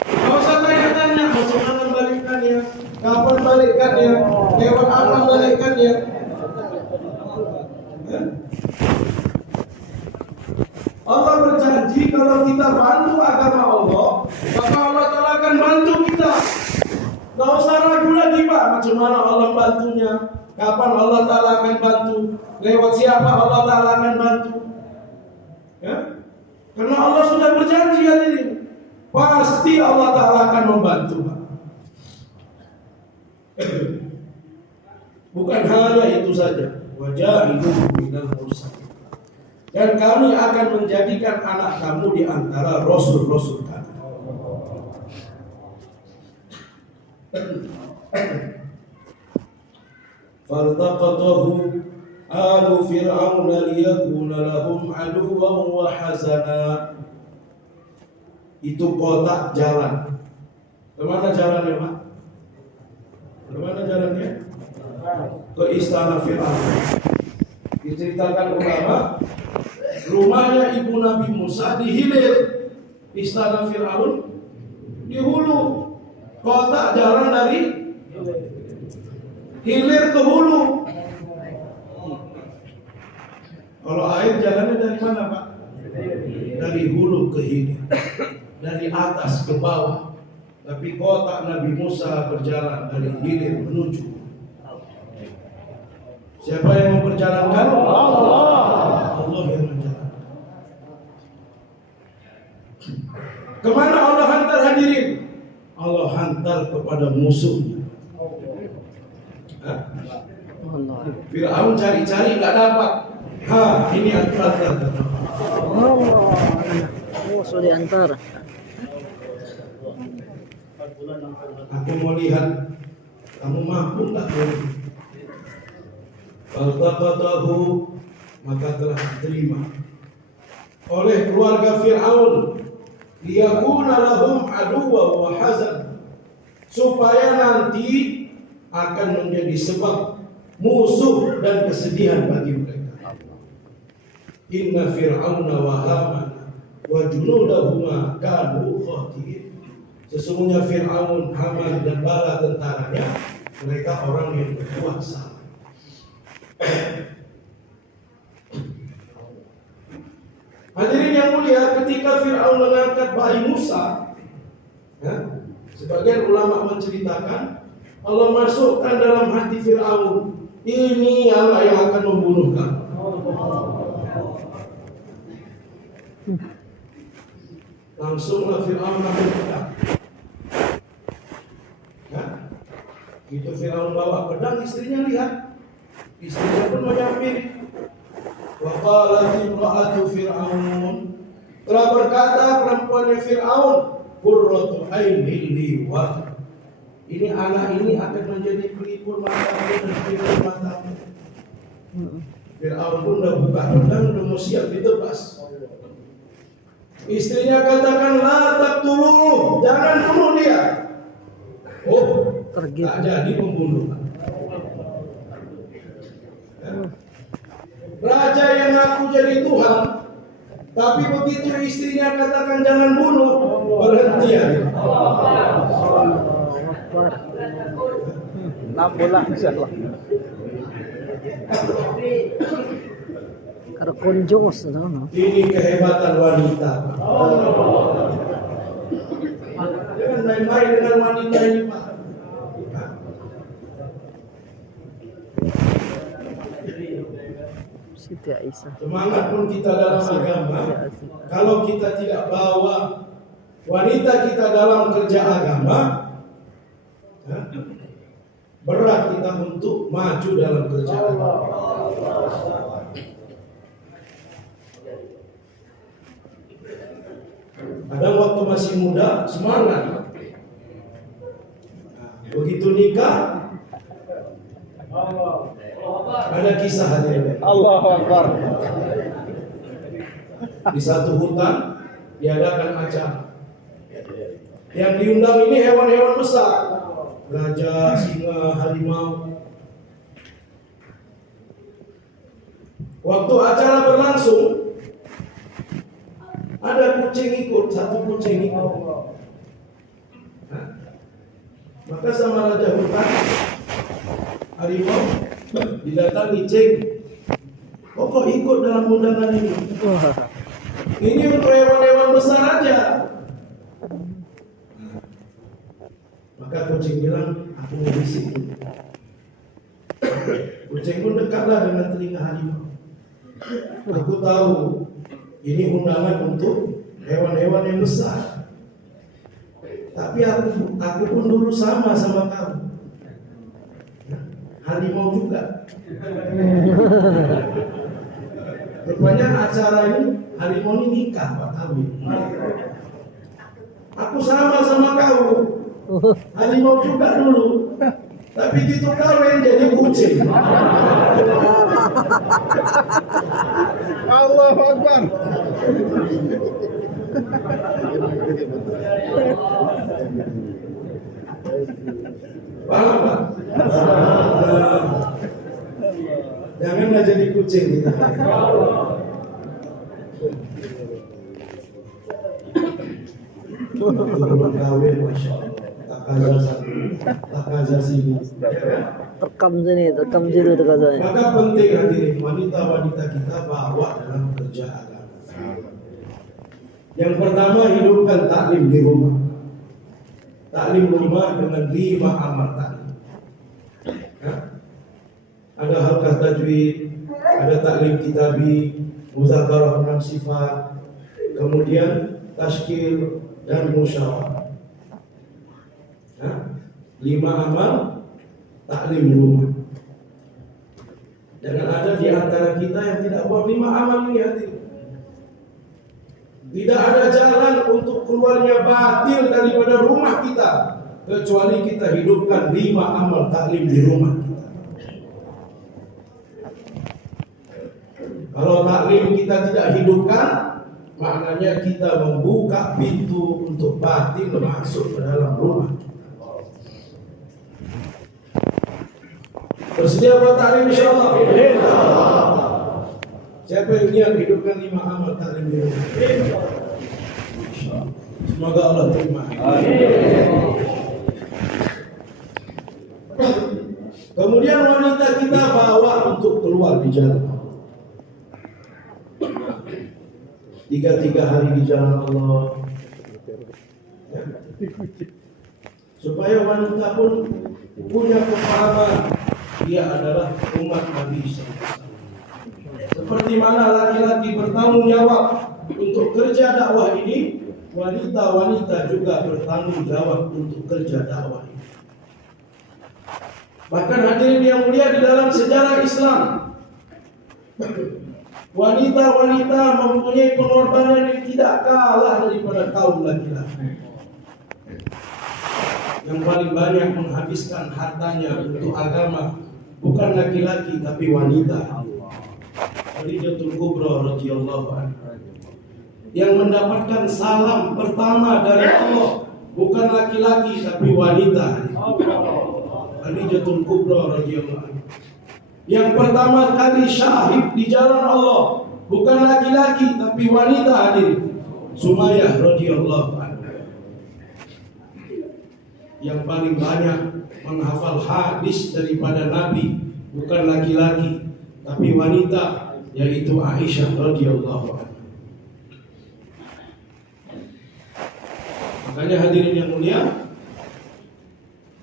Gak usah tanya-tanya macam mana balikkannya, kapan balikkannya, lewat apa balikkannya. Allah berjanji kalau kita bantu agama Allah, maka Allah Ta'ala akan bantu kita. Gak usah ragu lagi, Pak, macam mana Allah bantunya, kapan Allah Ta'ala akan bantu, lewat siapa Allah Ta'ala akan bantu. Ya? Karena Allah sudah berjanji hadirin, pasti Allah Ta'ala akan membantu, Pak. Bukan hanya itu saja, wajahidu minal mursalin, dan kami akan menjadikan anak kamu di antara rasul-rasul kami. Faltaqatahu alu fir'auna liyakuna lahum aduwwan wa hazana. Itu kotak jalan Kemana jalannya, Pak? Kemana jalannya? Ke istana Fir'aun. Diceritakan ulama, rumahnya ibu Nabi Musa di hilir, istana Fir'aun di hulu. Kota jalan dari hilir ke hulu. Kalau air jalannya dari mana, Pak? Dari hulu ke hilir, dari atas ke bawah. Tapi kota Nabi Musa berjalan dari hilir menuju. Siapa yang memperjalankan? Allah yang menjalankan. Kemana Allah hantar hadirin? Allah hantar kepada musuhnya. Allah. Fir'aun cari-cari nggak dapat. Ini hantar. Allah. Oh, sudah diantar. Aku mau lihat kamu mampu nggak turun. Faltaqatahu, maka telah diterima oleh keluarga Fir'aun, liyakuna lahum aduwwa wa hazan, supaya nanti akan menjadi sebab musuh dan kesedihan bagi mereka. Inna Fir'auna wa Hamana wa junudahuma kanu khati'in. Sesungguhnya Fir'aun, Haman dan bala tentaranya, mereka orang yang berbuat salah. Hadirin yang mulia, ketika Fir'aun mengangkat bayi Musa, sebagian ulama menceritakan Allah masukkan dalam hati Fir'aun, ini Allah yang akan membunuh kamu. Langsunglah Fir'aun ambil pedang. Itu Fir'aun bawa pedang, istrinya lihat. Istrinya pun menyampiri. Wa qalat imra'atu Fir'aun, telah berkata perempuannya Fir'aun, qurratu ainin li wa, ini anak ini akan menjadi pelipur matamu dan pelipur matamu. Fir'aun pun udah buka pedang, udah mau siap ditebas. Istrinya katakan, la taqtuluh, jangan bunuh dia. Oh, tak jadi pembunuh. Raja yang ngaku jadi Tuhan, tapi begitu istrinya katakan jangan bunuh, berhenti ya. Bola insyaallah. Karo konjos no. Ini kehebatan wanita. Jangan main-main dengan wanita ini, Pak. Siti Aisyah. Semangat pun kita dalam agama, kalau kita tidak bawa wanita kita dalam kerja agama, berat kita untuk maju dalam kerja agama. Ada waktu masih muda, semangat. Begitu nikah, ada kisah hadirin. Allahu Akbar. Di satu hutan diadakan acara. Yang diundang ini hewan-hewan besar, gajah, singa, harimau. Waktu acara berlangsung, ada kucing ikut, satu kucing ikut. Maka sama raja hutan, harimau, didatangi, ceng, kok ikut dalam undangan ini? Ini untuk hewan-hewan besar aja. Maka kucing bilang, aku mau bisik. Kucing pun dekatlah dengan telinga harimau. Aku tahu ini undangan untuk hewan-hewan yang besar. Tapi aku pun dulu sama kamu. Harimau juga. Rupanya acara ini harimau ini nikah, Pak, kawin. Aku sama kau. Harimau juga dulu. Tapi gitu kawin jadi kucing. Allahu Akbar. Paham Pak? Janganlah jadi kucing kita. Belum kawin, masya Allah. Tak kaza sini. Rekam sini, rekam situ katanya. Maka penting hadirin wanita-wanita kita bawa dalam kerja agama. Yang pertama hidupkan taklim di rumah. Taklim rumah dengan 5 amal taklim. Ya? Ada halqah tajwid, ada taklim kitabi, muzakarah 6 sifat, kemudian tashkil dan musyawarah. 5 amal taklim di rumah. Jangan ada di antara kita yang tidak buat 5 amal ini hati. Tidak ada jalan untuk keluarnya batil daripada rumah kita kecuali kita hidupkan 5 amal taklim di rumah kita. Kalau taklim kita tidak hidupkan, maknanya kita membuka pintu untuk batil masuk ke dalam rumah. Bersedia buat taklim insyaallah? Siapa yang niat hidupkan 5 amal taklim di rumah? Semoga Allah terima. Kemudian wanita kita bawa untuk keluar di jalan. 3 hari di jalan Allah. Supaya wanita pun punya kepahaman dia adalah umat Nabi SAW. Seperti mana laki-laki bertanggung jawab untuk kerja dakwah ini, wanita-wanita juga bertanggung jawab untuk kerja dakwah ini. Bahkan hadirin yang mulia di dalam sejarah Islam, wanita-wanita mempunyai pengorbanan yang tidak kalah daripada kaum laki-laki. Yang paling banyak menghabiskan hartanya untuk agama bukan laki-laki tapi wanita. Khadijatul Kubra radhiyallahu anha yang mendapatkan salam pertama dari Allah bukan laki-laki tapi wanita. Khadijatul Kubra radhiyallahu anha yang pertama kali syahid di jalan Allah bukan laki-laki tapi wanita hadir. Sumayyah radhiyallahu anha yang paling banyak menghafal hadis daripada Nabi bukan laki-laki tapi wanita, yaitu Aisyah radhiyallahu anha. Makanya hadirin yang mulia,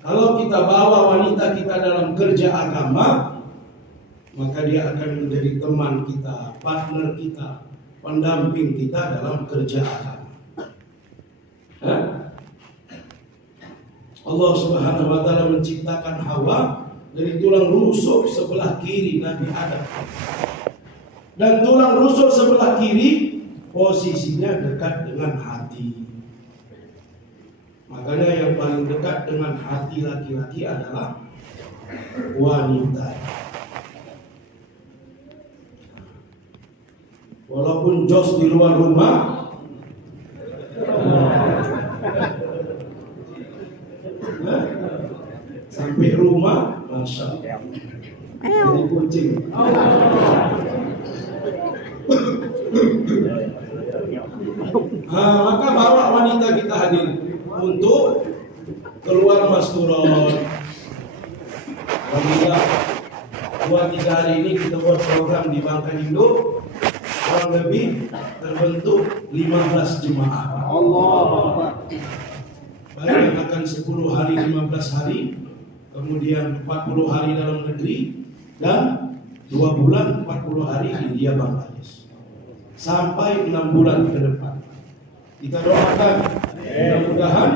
kalau kita bawa wanita kita dalam kerja agama, maka dia akan menjadi teman kita, partner kita, pendamping kita dalam kerja agama. Allah Subhanahu wa taala menciptakan Hawa dari tulang rusuk sebelah kiri Nabi Adam. Dan tulang rusuk sebelah kiri posisinya dekat dengan hati. Makanya yang paling dekat dengan hati laki-laki adalah wanita. Walaupun jos di luar rumah, sampai rumah, masya Allah, jadi kucing. Maka bawa wanita kita hadir untuk keluar masturot. Alhamdulillah 2-3 hari ini kita buat program di Bangka Indo, kurang lebih terbentuk 15 jemaah. Allah. Baik yang akan 10 hari, 15 hari, kemudian 40 hari dalam negeri, dan 2 bulan 40 hari di India Bangladesh. Sampai 6 bulan ke depan. Kita doakan mudah-mudahan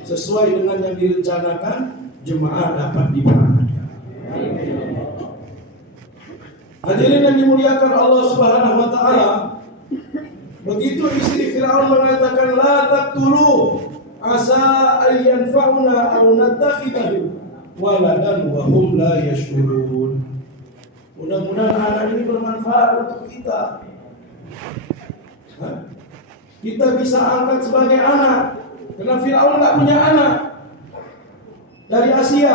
sesuai dengan yang direncanakan, jemaah dapat diberangkatkan. Hadirin yang dimuliakan Allah Subhanahu wa taala, begitu istri Firaun mengatakan la taqtulu asa ayyanfa'una aw nattakhidahu waladan wa hum la yashkurun. Mudah-mudahan anak ini bermanfaat untuk kita. Kita bisa angkat sebagai anak. Karena Firaun nggak punya anak. dari Asia.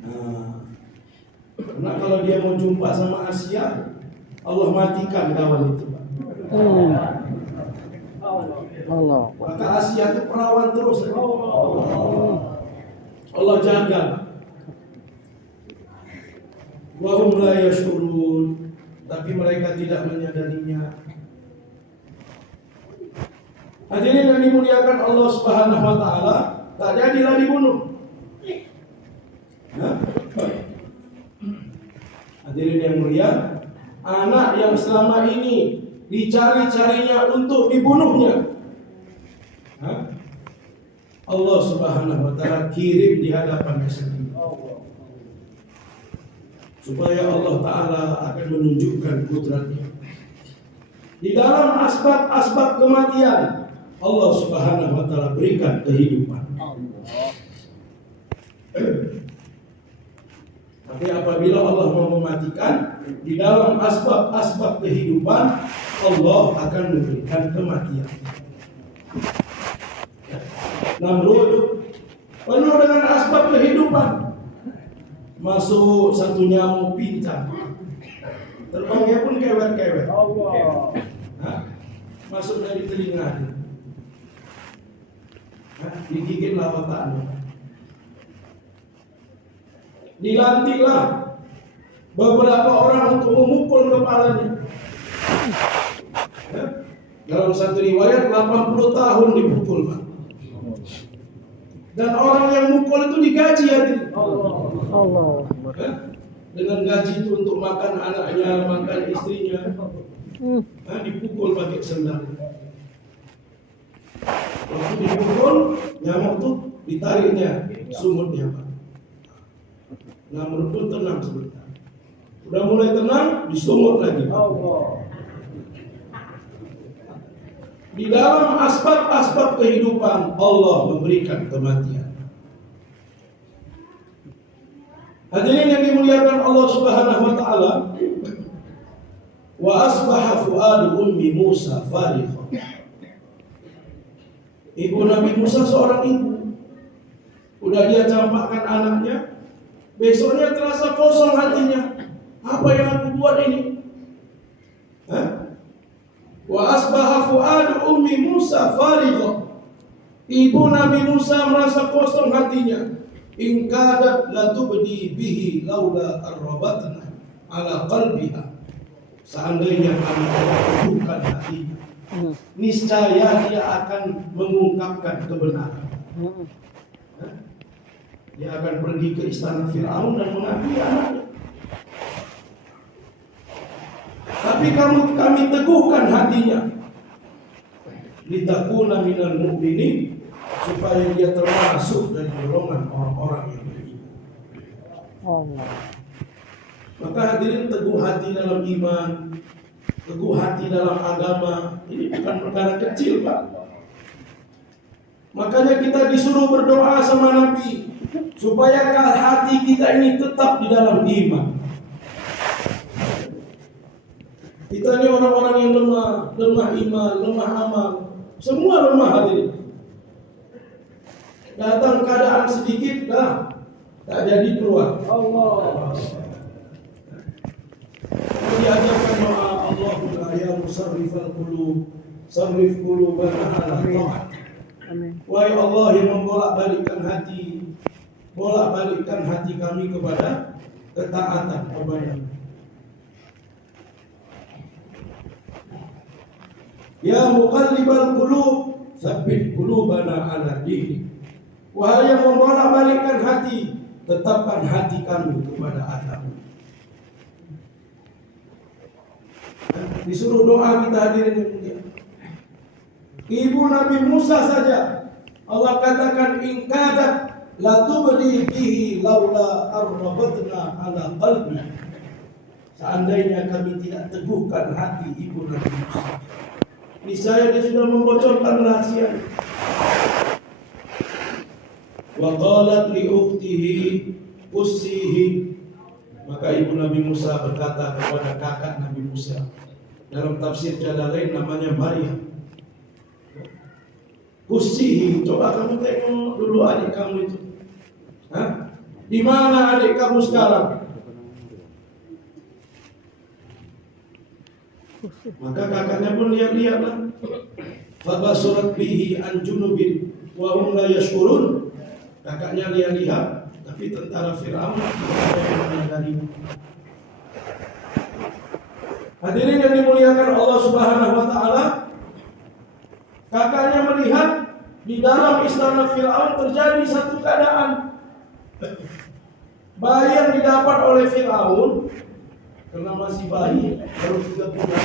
Nah, karena kalau dia mau jumpa sama Asia, Allah matikan kawan itu, Pak. Allah. Maka Asia itu perawan terus. Allah jaga. Wa hum la yashurun, tapi mereka tidak menyadarinya. Hadirin yang dimuliakan Allah Subhanahu wa taala, tak jadilah dibunuh. Hadirin yang mulia, anak yang selama ini dicari-carinya untuk dibunuhnya, Allah Subhanahu wa taala kirim di hadapan sendiri. Supaya Allah Ta'ala akan menunjukkan kudratnya. Di dalam asbab-asbab kematian, Allah Subhanahu wa Ta'ala berikan kehidupan. Tapi apabila Allah mau mematikan, di dalam asbab-asbab kehidupan, Allah akan memberikan kematian. Namrud penuh dengan asbab kehidupan. Masuk satu nyamuk pincang, terbangnya pun kewet-kewet. Masuk dari telinga, digigit lawatannya. Dilantiklah beberapa orang untuk memukul kepalanya. Dalam satu riwayat 80 tahun dipukul, Pak. Dan orang yang mukul itu digaji Allah. dengan gaji itu untuk makan anaknya, makan istrinya. Dipukul pakai sendal. Waktu dipukul, nyamuk itu ditariknya sumutnya, Pak. Namrud pun tenang sebentar. Udah mulai tenang, disumut lagi. Di dalam asbab-asbab kehidupan, Allah memberikan kematian. Hadirin yang dimuliakan Allah Subhanahu wa taala, wa asbaha fuadu ummi Musa farigha. Ibu Nabi Musa seorang ibu. Udah dia campakkan anaknya, besoknya terasa kosong hatinya. Apa yang aku buat ini? Wa asbaha fuadu ummi Musa farigha. Ibu Nabi Musa merasa kosong hatinya. In kadat la tubdi bihi laula arrabatna ala qalbiha. Seandainya kami teguhkan hatinya, niscaya dia akan mengungkapkan kebenaran. Dia akan pergi ke istana Firaun dan mengakui anaknya. Tapi kami teguhkan hatinya, litakuna minal mu'minin, supaya dia termasuk dari golongan orang-orang yang beriman. Maka hadirin, teguh hati dalam iman, teguh hati dalam agama, ini bukan perkara kecil, Pak. Makanya kita disuruh berdoa sama Nabi supaya hati kita ini tetap di dalam iman. Kita ini orang-orang yang lemah iman, lemah amal, semua lemah hadirin. Datang keadaan sedikit, tak jadi keluar. Allah. Diajarkan doa, Allahumma ya musarrifal qulub, sarrif qulubana ala ta'at. Amin. Wahai Allah yang membolak-balikkan hati kami kepada ketaatan kepada-Mu. Ya muqallibal qulub, tsabbit qulubana ala dinik. Wahai yang membolak-balikkan hati, tetapkan hati kami kepada agama. Disuruh doa kita hadirin yang mulia. Ibu Nabi Musa saja Allah katakan in kadat la tubdi bihi laula arrabatna ala qalbi. Seandainya kami tidak teguhkan hati ibu Nabi Musa, niscaya dia sudah membocorkan rahasia. Wa qalat li ukhtihi qussihi. Maka ibu Nabi Musa berkata kepada kakak Nabi Musa, dalam tafsir Jalalain namanya Maryam, Kusihi, coba kamu tengok dulu adik kamu itu. Hah? Di mana adik kamu sekarang? Maka kakaknya pun lihat-lihatlah. Fabasurat bihi an junubin wa hum la yashkurun. Kakaknya lihat-lihat, tapi tentara Firaun tidak menyadari. Hadirin yang dimuliakan Allah Subhanahu wa taala, kakaknya melihat di dalam istana Firaun terjadi satu keadaan. Bayi yang didapat oleh Firaun karena masih bayi, baru 3 bulan,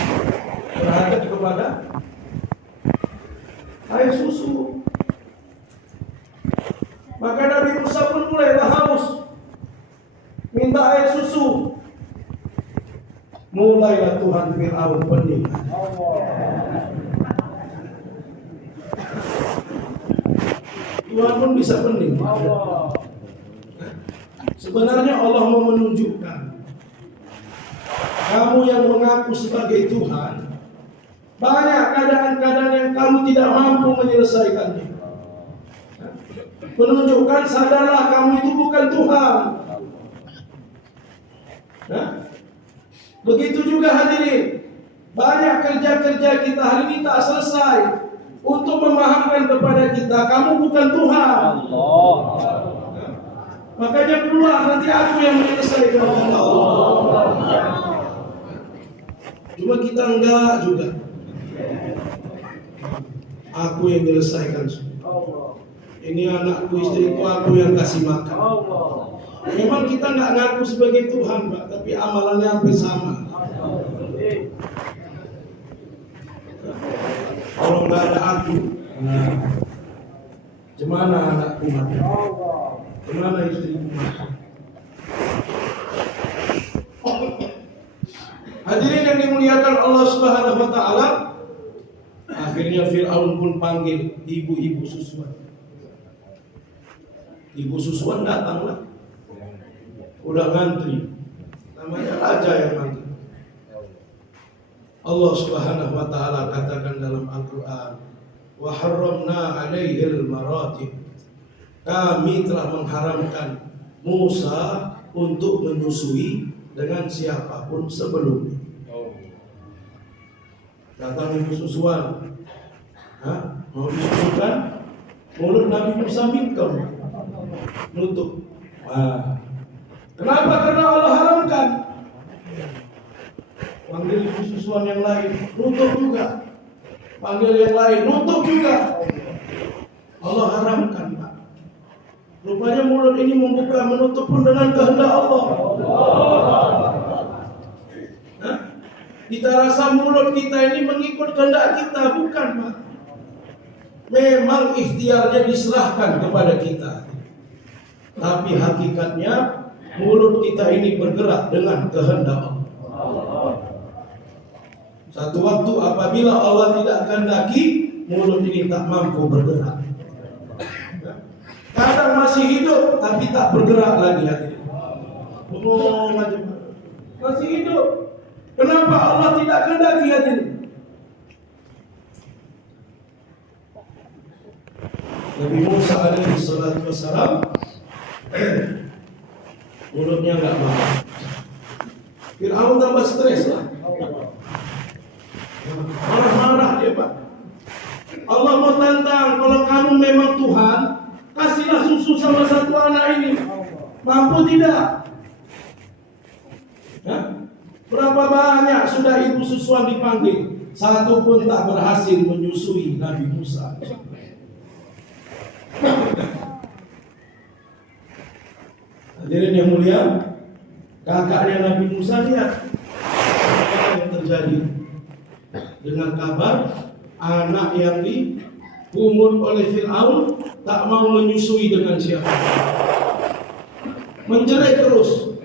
berhajat kepada air susu. Maka Nabi Musa pun mulai haus, minta air susu. Mulailah Tuhan Firaun pening. Tuhan pun bisa pening. Sebenarnya Allah mau menunjukkan, kamu yang mengaku sebagai Tuhan, banyak keadaan-keadaan yang kamu tidak mampu menyelesaikannya. Menunjukkan sadarlah kamu itu bukan Tuhan. Nah, begitu juga hadirin, banyak kerja-kerja kita hari ini tak selesai untuk memahamkan kepada kita kamu bukan Tuhan. Makanya keluar, nanti aku yang menyelesaikan. Cuma kita enggak juga. Aku yang menyelesaikan. Ini anakku, istriku, aku yang kasih makan. Memang kita enggak ngaku sebagai Tuhan, Pak, tapi amalannya hampir sama. Kalau enggak ada aku, gimana anakku makan? Gimana istriku makan? Hadirin yang dimuliakan Allah Subhanahu wa taala, akhirnya Firaun pun panggil ibu-ibu susuan. Ibu susuan datanglah. Udah ngantri. Namanya raja yang manggil. Allah Subhanahu wa taala katakan dalam Al-Qur'an, "Wa harramna 'alaihil maratib." Kami telah mengharamkan Musa untuk menyusui dengan siapapun sebelumnya. Datang ibu susuan, mau disusukan, mulut Nabi Musa mingkem, nutup. Kenapa? Karena Allah haramkan. Panggil ibu susuan yang lain, nutup juga. Panggil yang lain, nutup juga. Allah haramkan, Pak. Rupanya mulut ini membuka menutup pun dengan kehendak Allah. Kita rasa mulut kita ini mengikut kehendak kita, bukan, Pak. Memang ikhtiarnya diserahkan kepada kita. Tapi hakikatnya mulut kita ini bergerak dengan kehendak Allah. Satu waktu apabila Allah tidak kehendaki, mulut ini tak mampu bergerak. Kadang masih hidup tapi tak bergerak lagi hati. Masih hidup. Kenapa Allah tidak kehendaki hati? Nabi Musa alaihi salatu wassalam mulutnya enggak mau. Firaun tambah stres lah. Marah-marah dia, Pak. Allah mau tantang, kalau kamu memang Tuhan, kasihlah susu sama satu anak ini. Mampu tidak? Berapa banyak sudah ibu susuan dipanggil, satu pun tak berhasil menyusui Nabi Musa. Hadirin yang mulia, kakaknya Nabi Musa lihat apa yang terjadi dengan kabar anak yang dipungut oleh Firaun tak mau menyusui dengan siapa. Menjerit terus.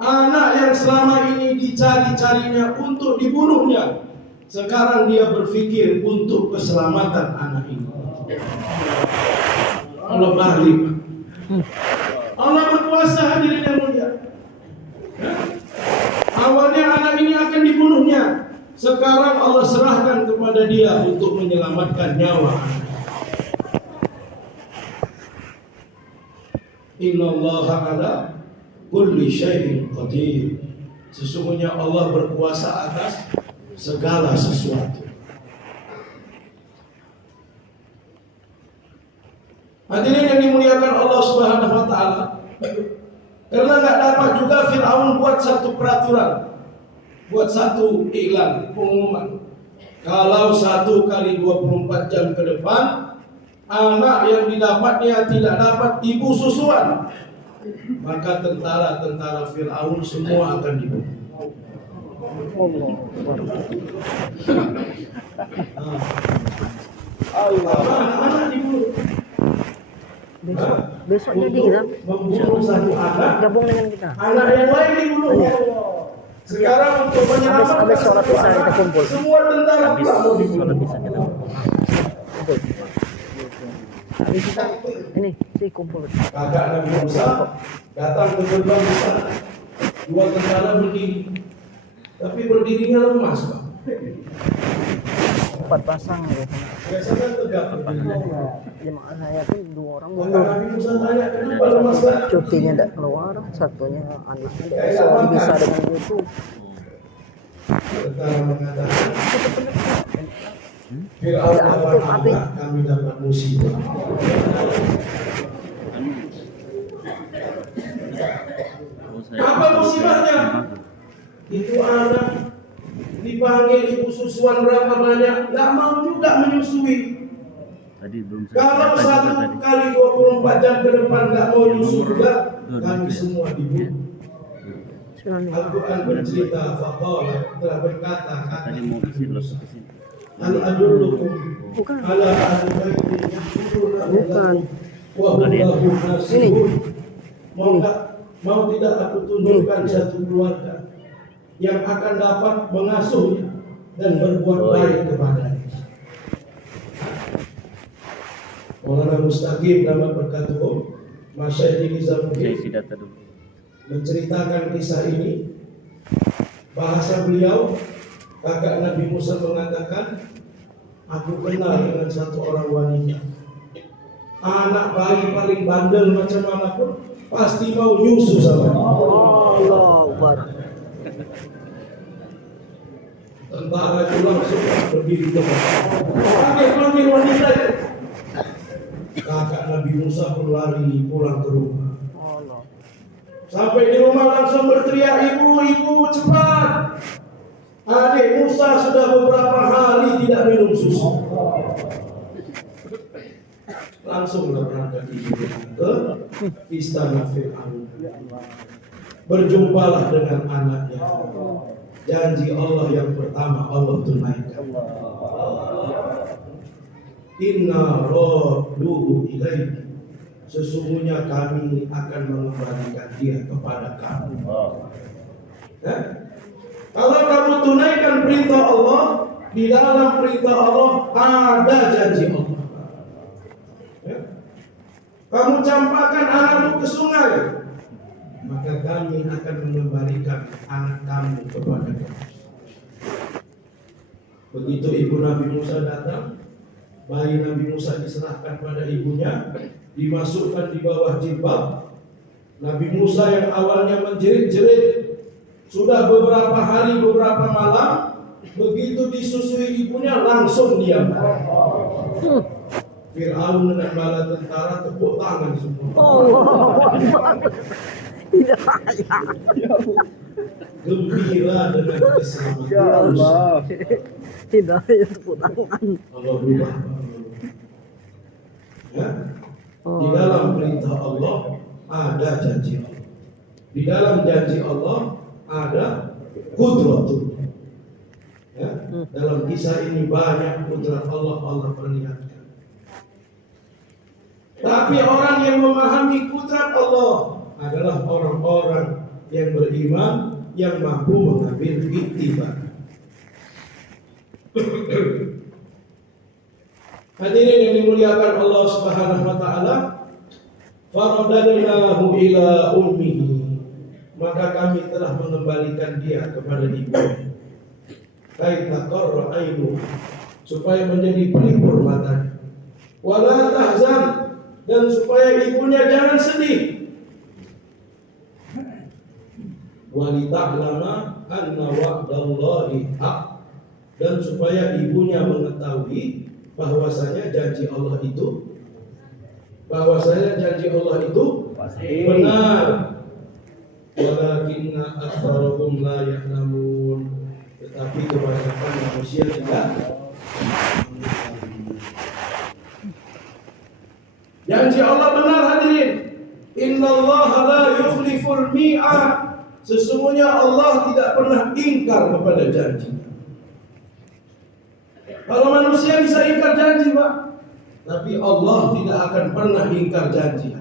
Anak yang selama ini dicari-carinya untuk dibunuhnya, sekarang dia berpikir untuk keselamatan anak ini. Allah balik. Allah berkuasa, hadirin yang mulia. Awalnya anak ini akan dibunuhnya. Sekarang Allah serahkan kepada dia untuk menyelamatkan nyawa anak. Innallaha ala kulli syai'in qadir. Sesungguhnya Allah berkuasa atas segala sesuatu. Hadirin yang dimuliakan Allah Subhanahu wa taala. Karena nggak dapat juga Firaun buat satu peraturan, buat satu iklan, pengumuman. Kalau 1 kali 24 jam ke depan anak yang didapatnya tidak dapat ibu susuan, maka tentara-tentara Firaun semua akan dibunuh. Anak-anak dibunuh. Besok jadi kita membunuh satu anak, gabung dengan kita. anak yang lain dibunuh. Sekarang untuk menyelamatkan Habis sholat isya kita kumpul. semua tentara pula mau dibunuh. Sholat isya kita kumpul. Habis kita ini si kumpul. Kakak Nabi Musa datang ke gerbang besar. 2 tentara berdiri, tapi berdirinya lemas, Pak. 4 pasang gitu. Biasanya tegak berdiri. Jemaah saya pun 2 orang Kakak mundur. Nabi Musa tanya, kenapa lemas banget? Cutinya tidak keluar, satunya Anies soal bisa dengan musuh. Tentara mengatakan, Fir'aun dapat anak, kami dapat musibah. Apa musibahnya? Itu anak dipanggil ibu susuan berapa banyak, nggak mau juga menyusui. Kalau 1 kali 24 jam ke depan nggak mau nyusu juga, kami semua dibunuh. Al-Quran bercerita, faqala, telah berkata, Al adullukum ala ahli baitin yahsuruna Bukan. wa hum nasihun. Mau tidak aku tunjukkan satu keluarga yang akan dapat mengasuhnya dan berbuat baik kepadanya. Maulana Mustaqim nama berkatuh Masyaikh Nizamuddin menceritakan kisah ini. Bahasa beliau, kakak Nabi Musa mengatakan, aku kenal dengan satu orang wanita, anak bayi paling bandel macam manapun pasti mau nyusu sama dia. Allah Akbar. Tentara itu langsung berdiri depan. Panggil wanita itu. Kakak Nabi Musa pun lari pulang ke rumah. Allah. Sampai di rumah langsung berteriak, ibu cepat. Adik Musa sudah beberapa hari tidak minum susu. Langsunglah berangkat ibu ke istana Fir'aun. Berjumpalah dengan anaknya. Janji Allah yang pertama Allah tunaikan. Inna radduhu ilaik. Sesungguhnya kami akan mengembalikan dia kepada kamu. Ya? Kalau kamu tunaikan perintah Allah, di dalam perintah Allah ada janji Allah. Ya? Kamu campakkan anakmu ke sungai, maka kami akan mengembalikan anak kamu kepada kami. Begitu ibu Nabi Musa datang, bayi Nabi Musa diserahkan pada ibunya, dimasukkan di bawah jilbab. Nabi Musa yang awalnya menjerit-jerit, sudah beberapa hari, beberapa malam, begitu disusui ibunya langsung diam. Fir'aun dengan bala tentara tepuk tangan semua. Allah. Gembira dengan keselamatan. Ya Allah. Hidayah tepuk tangan. Allah rubah. Ya? Di dalam perintah Allah ada janji Allah. Di dalam janji Allah ada kudratul. Ya? Dalam kisah ini banyak kudrat Allah perlihatkan. Tapi orang yang memahami kudrat Allah adalah orang-orang yang beriman, yang mampu mengambil iktibar. Hadirin yang dimuliakan Allah Subhanahu wa taala, faradadnahu ila ummihi, maka kami telah mengembalikan dia kepada ibunya. kai taqarra ainu, supaya menjadi pelipur matanya. Wala tahzan, dan supaya ibunya jangan sedih. Walita'lama anna wa'dallahi haq, dan supaya ibunya mengetahui bahwasanya janji Allah itu benar. Walakinna aktsarahum la ya'lamun, tetapi kebanyakan manusia tidak mengetahui. Janji Allah benar, hadirin. Innallaha la yukhliful mi'ad. Sesungguhnya Allah tidak pernah ingkar kepada janji. Kalau manusia bisa ingkar janji, Pak, tapi Allah tidak akan pernah ingkar janji.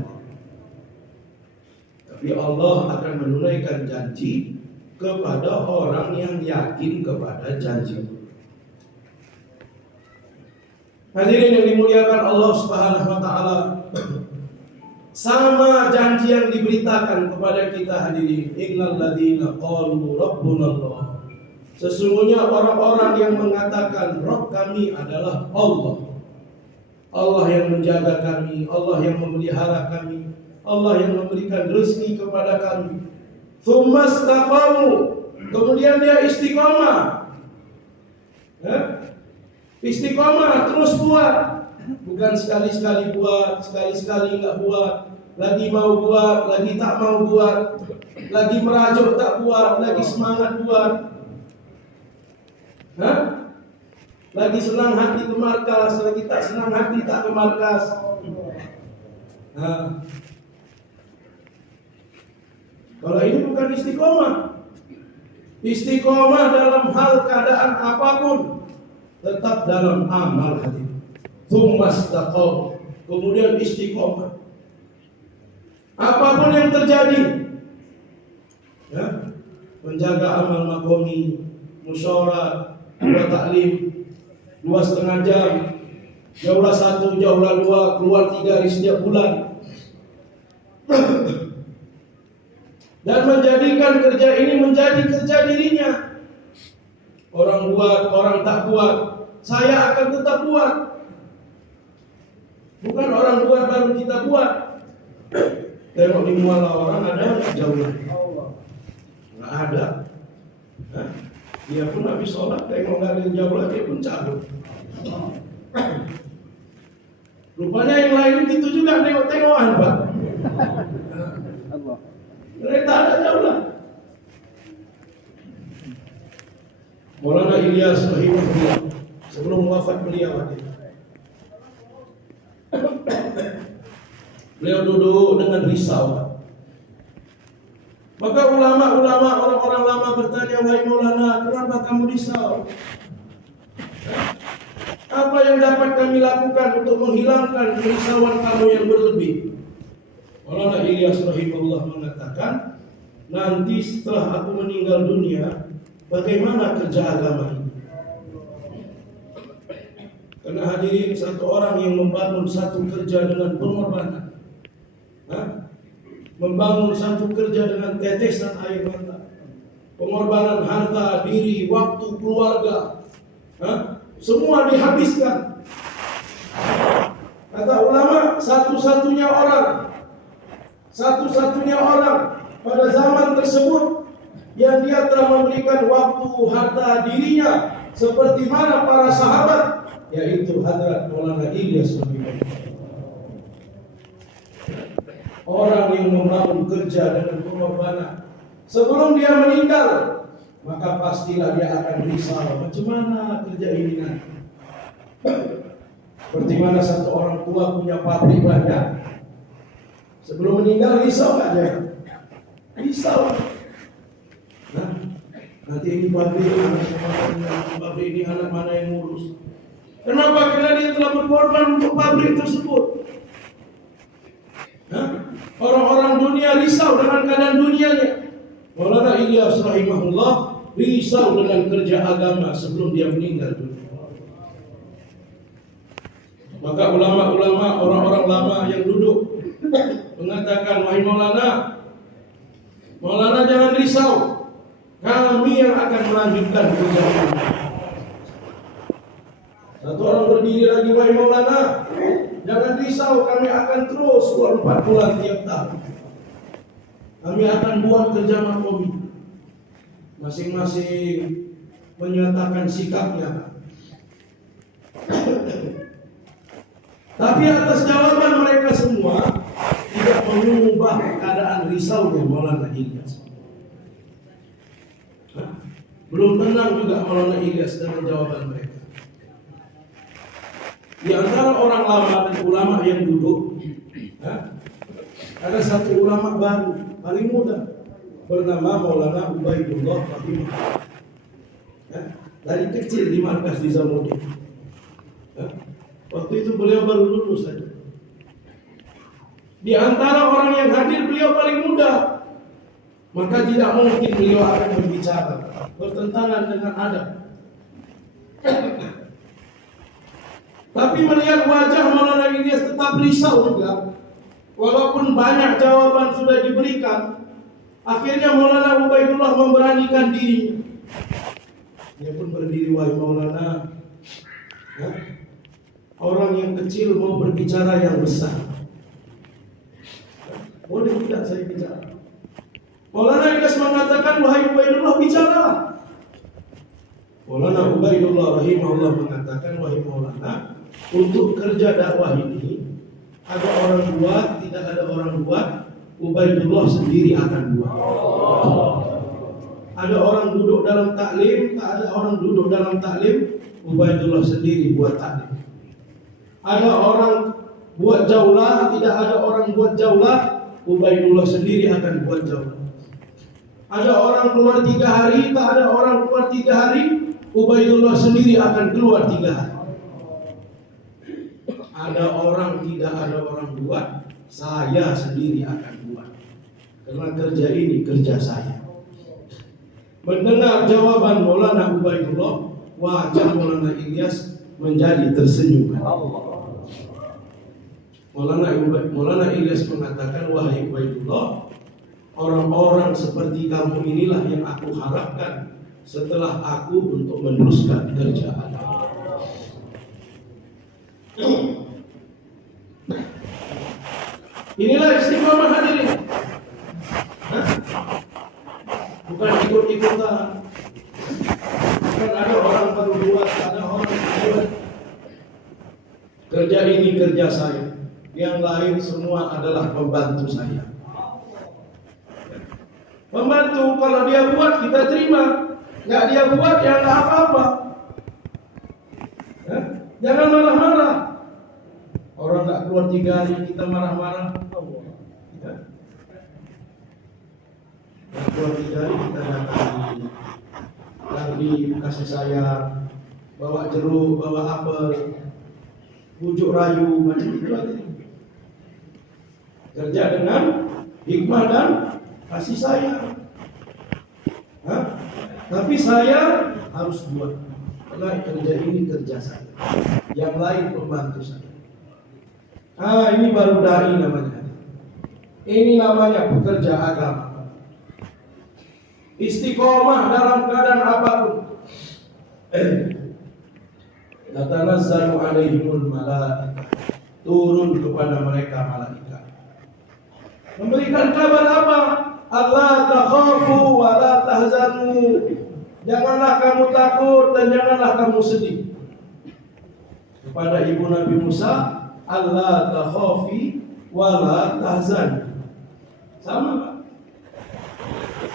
Tapi Allah akan menunaikan janji kepada orang yang yakin kepada janji. Hadirin yang dimuliakan Allah Subhanahu wa taala, sama janji yang diberitakan kepada kita, hadirin, innal ladzina qalu rabbuna Allah. Sesungguhnya orang-orang yang mengatakan Rabb kami adalah Allah. Allah yang menjaga kami, Allah yang memelihara kami, Allah yang memberikan rezeki kepada kami. Tsumma istaqamu, kemudian dia istiqomah. Istiqomah, terus buat. Bukan sekali-sekali buat, sekali-sekali enggak buat, lagi mau buat, lagi tak mau buat, lagi merajuk tak buat, lagi semangat buat. Lagi senang hati ke markas, lagi tak senang hati tak ke markas. Kalau ini bukan istiqomah. Istiqomah dalam hal keadaan apapun, tetap dalam amal hati. Tsumastaqam, kemudian istiqomah. Apapun yang terjadi, menjaga amal makomi, musyawarah, dua taklim, 2,5 jam, jauhlah 1, jauhlah 2, keluar 3 hari setiap bulan. Dan menjadikan kerja ini menjadi kerja dirinya. Orang buat, orang tak buat, saya akan tetap buat. Bukan orang buat baru kita buat. Tengok di muala orang ada jauh lagi. Nggak ada. Dia pun habis sholat, tengok nggak ada yang jauh lagi, dia pun cabut. Rupanya yang lain itu juga tengok-tengokan, Pak. Mereka ada jauh lah. Maulana Ilyas rahimahullah, sebelum wafat beliau hadir, beliau duduk dengan risau. Maka ulama-ulama, orang-orang lama bertanya, wahai Maulana, kenapa kamu risau? Apa yang dapat kami lakukan untuk menghilangkan kerisauan kamu yang berlebih? Maulana Ilyas rahimahullah mengatakan, nanti setelah aku meninggal dunia, bagaimana kerja agama ini? Karena hadirin, satu orang yang membangun satu kerja dengan pengorbanan, membangun satu kerja dengan tetesan air mata, pengorbanan harta, diri, waktu, keluarga, semua dihabiskan. Kata ulama, satu-satunya orang pada zaman tersebut yang dia telah memberikan waktu, harta, dirinya seperti mana para sahabat, yaitu Hadrat Maulana Ilyas rahimahullah. Orang yang membangun kerja dengan pengorbanan sebelum dia meninggal, maka pastilah dia akan risau, macam mana kerja ini nanti. Seperti mana satu orang tua punya pabrik banyak, sebelum meninggal risau nggak dia? Risau. Nanti ini pabrik, pabrik ini anak mana yang ngurus? Kenapa? Karena dia telah berkorban untuk pabrik tersebut. Orang-orang dunia risau dengan keadaan dunianya. Maulana Ilyas rahimahullah risau dengan kerja agama sebelum dia meninggal dunia. Maka ulama-ulama, orang-orang lama yang duduk mengatakan, wahai Maulana jangan risau, kami yang akan melanjutkan kerja ini. Satu orang berdiri lagi, wahai Maulana, jangan risau, kami akan terus 4 bulan tiap tahun. Kami akan buat kerja makomi. Masing-masing menyatakan sikapnya. Tapi atas jawaban mereka semua tidak mengubah keadaan risaunya Maulana Ilyas. Belum tenang juga Maulana Ilyas dengan jawaban mereka. Di antara orang lama dan ulama yang duduk, ada satu ulama baru, paling muda, bernama Maulana Ubaidullah Rahimahullah. Dari kecil di markas di Zamudin. Waktu itu beliau baru lulus saja. Di antara orang yang hadir beliau paling muda, maka tidak mungkin beliau akan berbicara bertentangan dengan adab. Tapi melihat wajah Maulana Ilyas tetap risau juga, walaupun banyak jawaban sudah diberikan. Akhirnya Maulana Ubaidullah memberanikan diri. Dia pun berdiri, wahai Maulana, orang yang kecil mau berbicara yang besar. Boleh tidak saya bicara? Maulana Ilyas mengatakan, wahai Ubaidullah, bicaralah. Maulana Ubaidullah rahimahullah mengatakan, wahai Maulana, untuk kerja dakwah ini ada orang buat, tidak ada orang buat, Ubaidullah sendiri akan buat. Ada orang duduk dalam taklim, tak ada orang duduk dalam taklim, Ubaidullah sendiri buat taklim. Ada orang buat jaulah, tidak ada orang buat jaulah, Ubaidullah sendiri akan buat jaulah. Ada orang keluar 3 hari, tak ada orang keluar 3 hari, Ubaidullah sendiri akan keluar 3 hari. Ada orang, tidak ada orang buat, saya sendiri akan buat. Karena kerja ini kerja saya. Mendengar jawaban Maulana Ubaidullah, wajah Maulana Ilyas menjadi tersenyum. Maulana Ilyas mengatakan, wahai Ubaidullah, orang-orang seperti kamu inilah yang aku harapkan setelah aku untuk meneruskan kerja agama. Inilah istiqomah hadirin. Bukan ikut-ikutan. Bukan ada orang baru buat, ada orang buat. Kerja ini kerja saya. Yang lain semua adalah pembantu saya. Pembantu kalau dia buat kita terima, nggak dia buat ya nggak apa-apa. Jangan marah-marah. Orang nggak keluar 3 hari kita marah-marah. Keluar 3 hari kita datangi, lagi kasih sayang, bawa jeruk, bawa apel, bujuk rayu, macam itu aja. Kerja dengan hikmah dan kasih sayang. Tapi saya harus buat, karena kerja ini kerja saya, yang lain pembantu saya. Ini baru dai namanya. Ini namanya pekerja agama. Istiqomah dalam keadaan apapun. Tatanazzalu alaihimul malaikah. Turun kepada mereka malaikat. Memberikan kabar apa? Allah takhafu wa la tahzanu. Janganlah kamu takut dan janganlah kamu sedih. Kepada ibu Nabi Musa, Allah takhafi wa la tahzan. Sama Pak.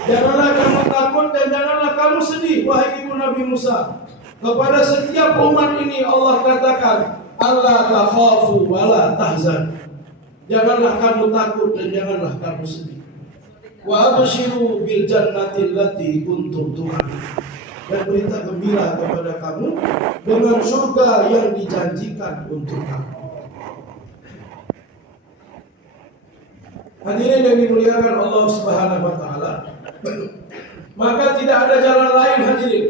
Janganlah kamu takut dan janganlah kamu sedih, wahai ibu Nabi Musa. Kepada setiap umat ini Allah katakan, Allah takhafu wa la tahzan. Janganlah kamu takut dan janganlah kamu sedih. Wa abshiru bil jannati allati kuntum tu'adun. Dan berita gembira kepada kamu dengan surga yang dijanjikan untuk kamu. Hadirin yang dimuliakan Allah Subhanahu wa taala, maka tidak ada jalan lain hadirin.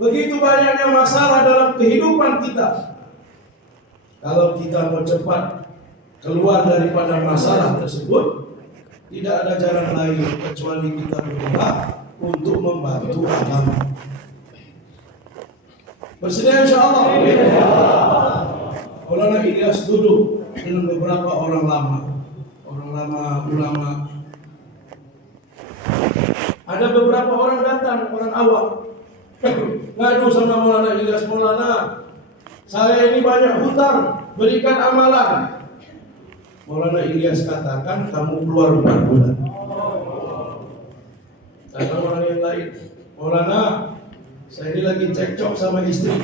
Begitu banyaknya masalah dalam kehidupan kita. Kalau kita mau cepat keluar daripada masalah tersebut, tidak ada jalan lain kecuali kita berdoa untuk membantu agama. Bersedia insyaallah. Maulana Ilyas duduk dengan beberapa orang lama ulama. Ada beberapa orang datang, orang awam, ngadu sama Maulana Ilyas, Maulana, saya ini banyak hutang, berikan amalan. Maulana Ilyas katakan, kamu keluar 4 bulan. Kata orang yang lain, Maulana, saya ini lagi cekcok sama istri.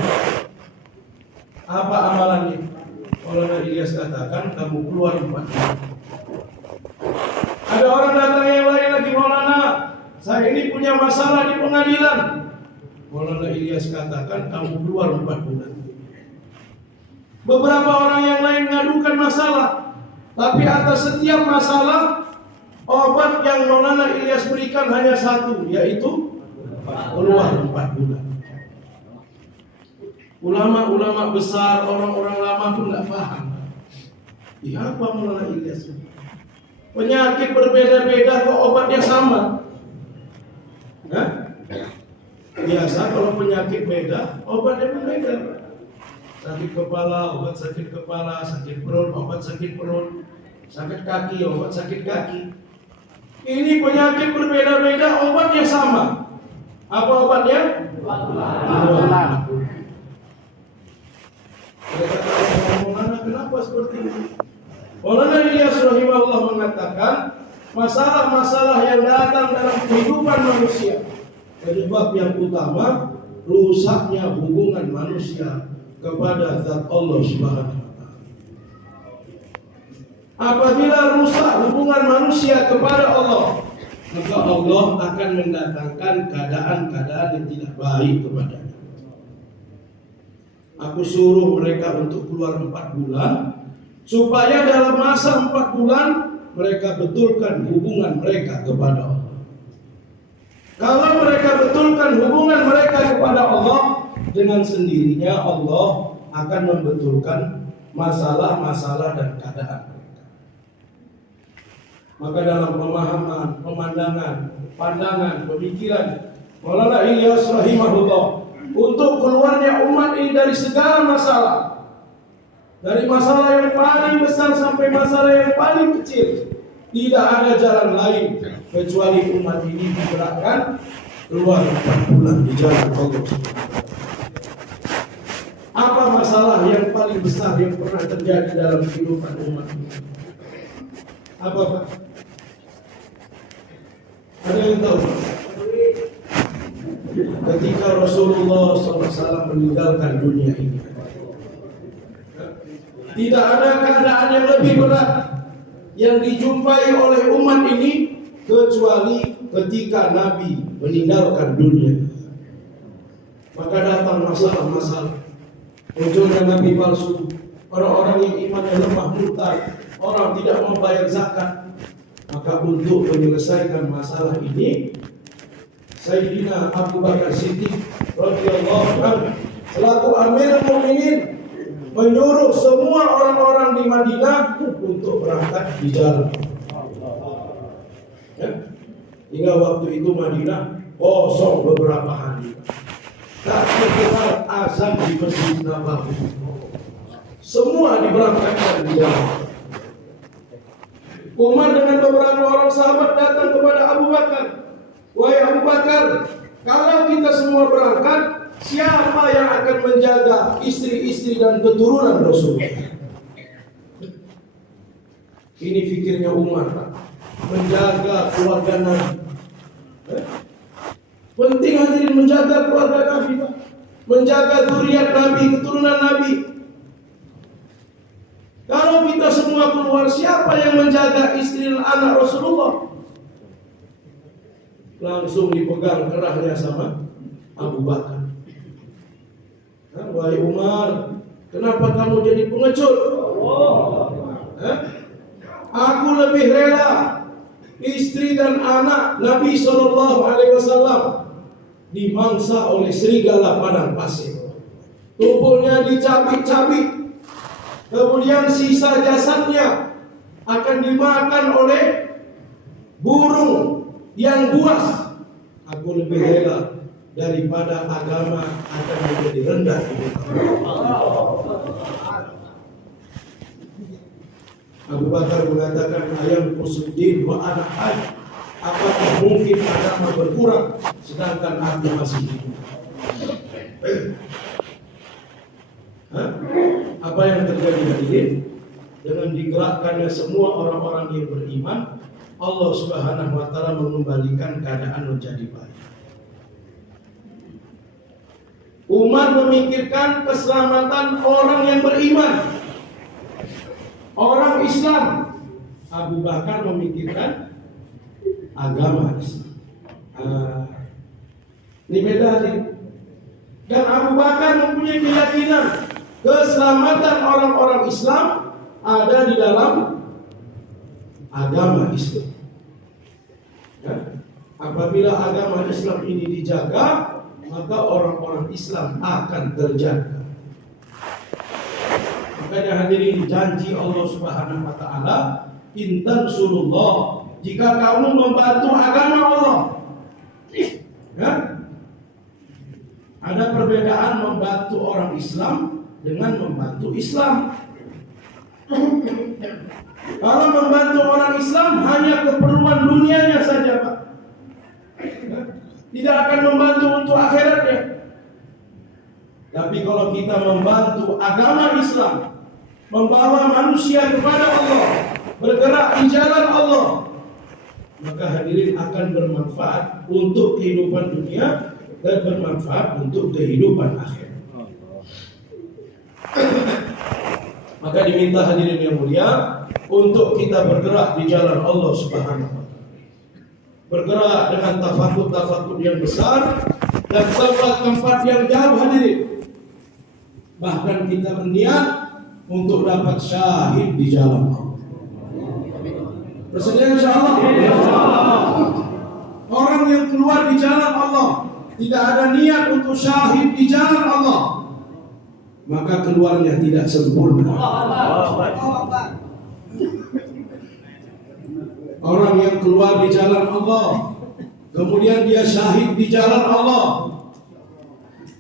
Apa amalannya? Maulana Ilyas katakan, kamu keluar 4 bulan. Ada orang datang yang lain lagi, Maulana, saya ini punya masalah di pengadilan. Maulana Ilyas katakan, kamu keluar 4 bulan. Beberapa orang yang lain mengadukan masalah, tapi atas setiap masalah, obat yang Maulana Ilyas berikan hanya satu, yaitu keluar 4 bulan. Ulama-ulama besar, orang-orang lama pun nggak paham. Apa Maulana Ilyas? Penyakit berbeda-beda kok obatnya sama? Biasa kalau penyakit beda, obatnya pun beda. Sakit kepala, obat sakit kepala, sakit perut, obat sakit perut, sakit kaki, obat sakit kaki. Ini penyakit berbeda-beda, obatnya sama. Apa obatnya? Kenapa seperti ini? Maulana Ilyas rahimahullah mengatakan, masalah-masalah yang datang dalam kehidupan manusia, penyebab yang utama rusaknya hubungan manusia kepada zat Allah Subhanahu wa taala. Apabila rusak hubungan manusia kepada Allah, maka Allah akan mendatangkan keadaan-keadaan yang tidak baik kepadanya. Aku suruh mereka untuk keluar 4 bulan, supaya dalam masa 4 bulan mereka betulkan hubungan mereka kepada Allah. Kalau mereka betulkan hubungan mereka kepada Allah, dengan sendirinya Allah akan membetulkan masalah-masalah dan keadaan mereka. Maka dalam pemahaman, pemandangan, pandangan, pemikiran Maulana Ilyas rahimahullah, untuk keluarnya umat ini dari segala masalah, dari masalah yang paling besar sampai masalah yang paling kecil, tidak ada jalan lain kecuali umat ini digerakkan keluar 4 bulan di jalan Allah. Apa masalah yang paling besar yang pernah terjadi dalam kehidupan umat ini? Apa Pak? Ada yang tahu? Ketika Rasulullah SAW meninggalkan dunia ini, tidak ada keadaan yang lebih berat yang dijumpai oleh umat ini kecuali ketika Nabi meninggalkan dunia. Maka datang masalah-masalah, munculnya nabi palsu, orang-orang yang imannya lemah murtad, orang tidak mau bayar zakat. Maka untuk menyelesaikan masalah ini, Sayyidina Abu Bakar Siddiq radhiyallahu anhu selaku Amirul Mukminin menyuruh semua orang-orang di Madinah untuk berangkat di jalan. Ya. Hingga waktu itu Madinah kosong beberapa hari. Tak terdengar azan di Masjid Nabawi. Semua diberangkatkan di jalan. Umar dengan beberapa orang sahabat datang kepada Abu Bakar. Wahai Abu Bakar, kalau kita semua berangkat, siapa yang akan menjaga istri-istri dan keturunan Rasulullah? Ini fikirnya Umar, Pak. Menjaga keluarga Nabi. Penting hadirin menjaga keluarga Nabi, Pak. Menjaga zuriat Nabi, keturunan Nabi. Kalau kita semua keluar, siapa yang menjaga istri dan anak Rasulullah? Langsung dipegang kerahnya sama Abu Bakar. Wahai Umar, kenapa kamu jadi pengecut? Aku lebih rela istri dan anak Nabi SAW dimangsa oleh serigala padang pasir, tubuhnya dicabik-cabik, kemudian sisa jasadnya akan dimakan oleh burung yang buas. Aku lebih rela daripada agama akan menjadi rendah di muka Abu Bakar mengatakan, ayam kusuddin wa anak hayy, apakah mungkin agama berkurang sedangkan aku masih hidup? Apa yang terjadi hadirin? Dengan digerakkannya semua orang-orang yang beriman, Allah Subhanahu wa taala mengembalikan keadaan menjadi baik. Umar memikirkan keselamatan orang yang beriman, orang Islam. Abu Bakar memikirkan agama Islam. Ini beda nih. Dan Abu Bakar mempunyai keyakinan keselamatan orang-orang Islam ada di dalam agama Islam. Ya? Apabila agama Islam ini dijaga, maka orang-orang Islam akan terjaga. Makanya hadirin, janji Allah Subhanahu wa taala, intan surullah, jika kamu membantu agama Allah. Ya? Ada perbedaan membantu orang Islam dengan membantu Islam. Kalau membantu orang Islam hanya keperluan dunianya saja, Pak. Tidak akan membantu untuk akhiratnya. Tapi kalau kita membantu agama Islam, membawa manusia kepada Allah, bergerak di jalan Allah, maka hadirin akan bermanfaat untuk kehidupan dunia dan bermanfaat untuk kehidupan akhirat. Maka diminta hadirin yang mulia untuk kita bergerak di jalan Allah Subhanahu wa taala. Bergerak dengan tafakur yang besar dan tempat-tempat yang jauh hadirin. Bahkan kita berniat untuk dapat syahid di jalan Allah. Bersedia insyaallah. Orang yang keluar di jalan Allah tidak ada niat untuk syahid di jalan Allah, maka keluarnya tidak sempurna. Orang yang keluar di jalan Allah, kemudian dia syahid di jalan Allah,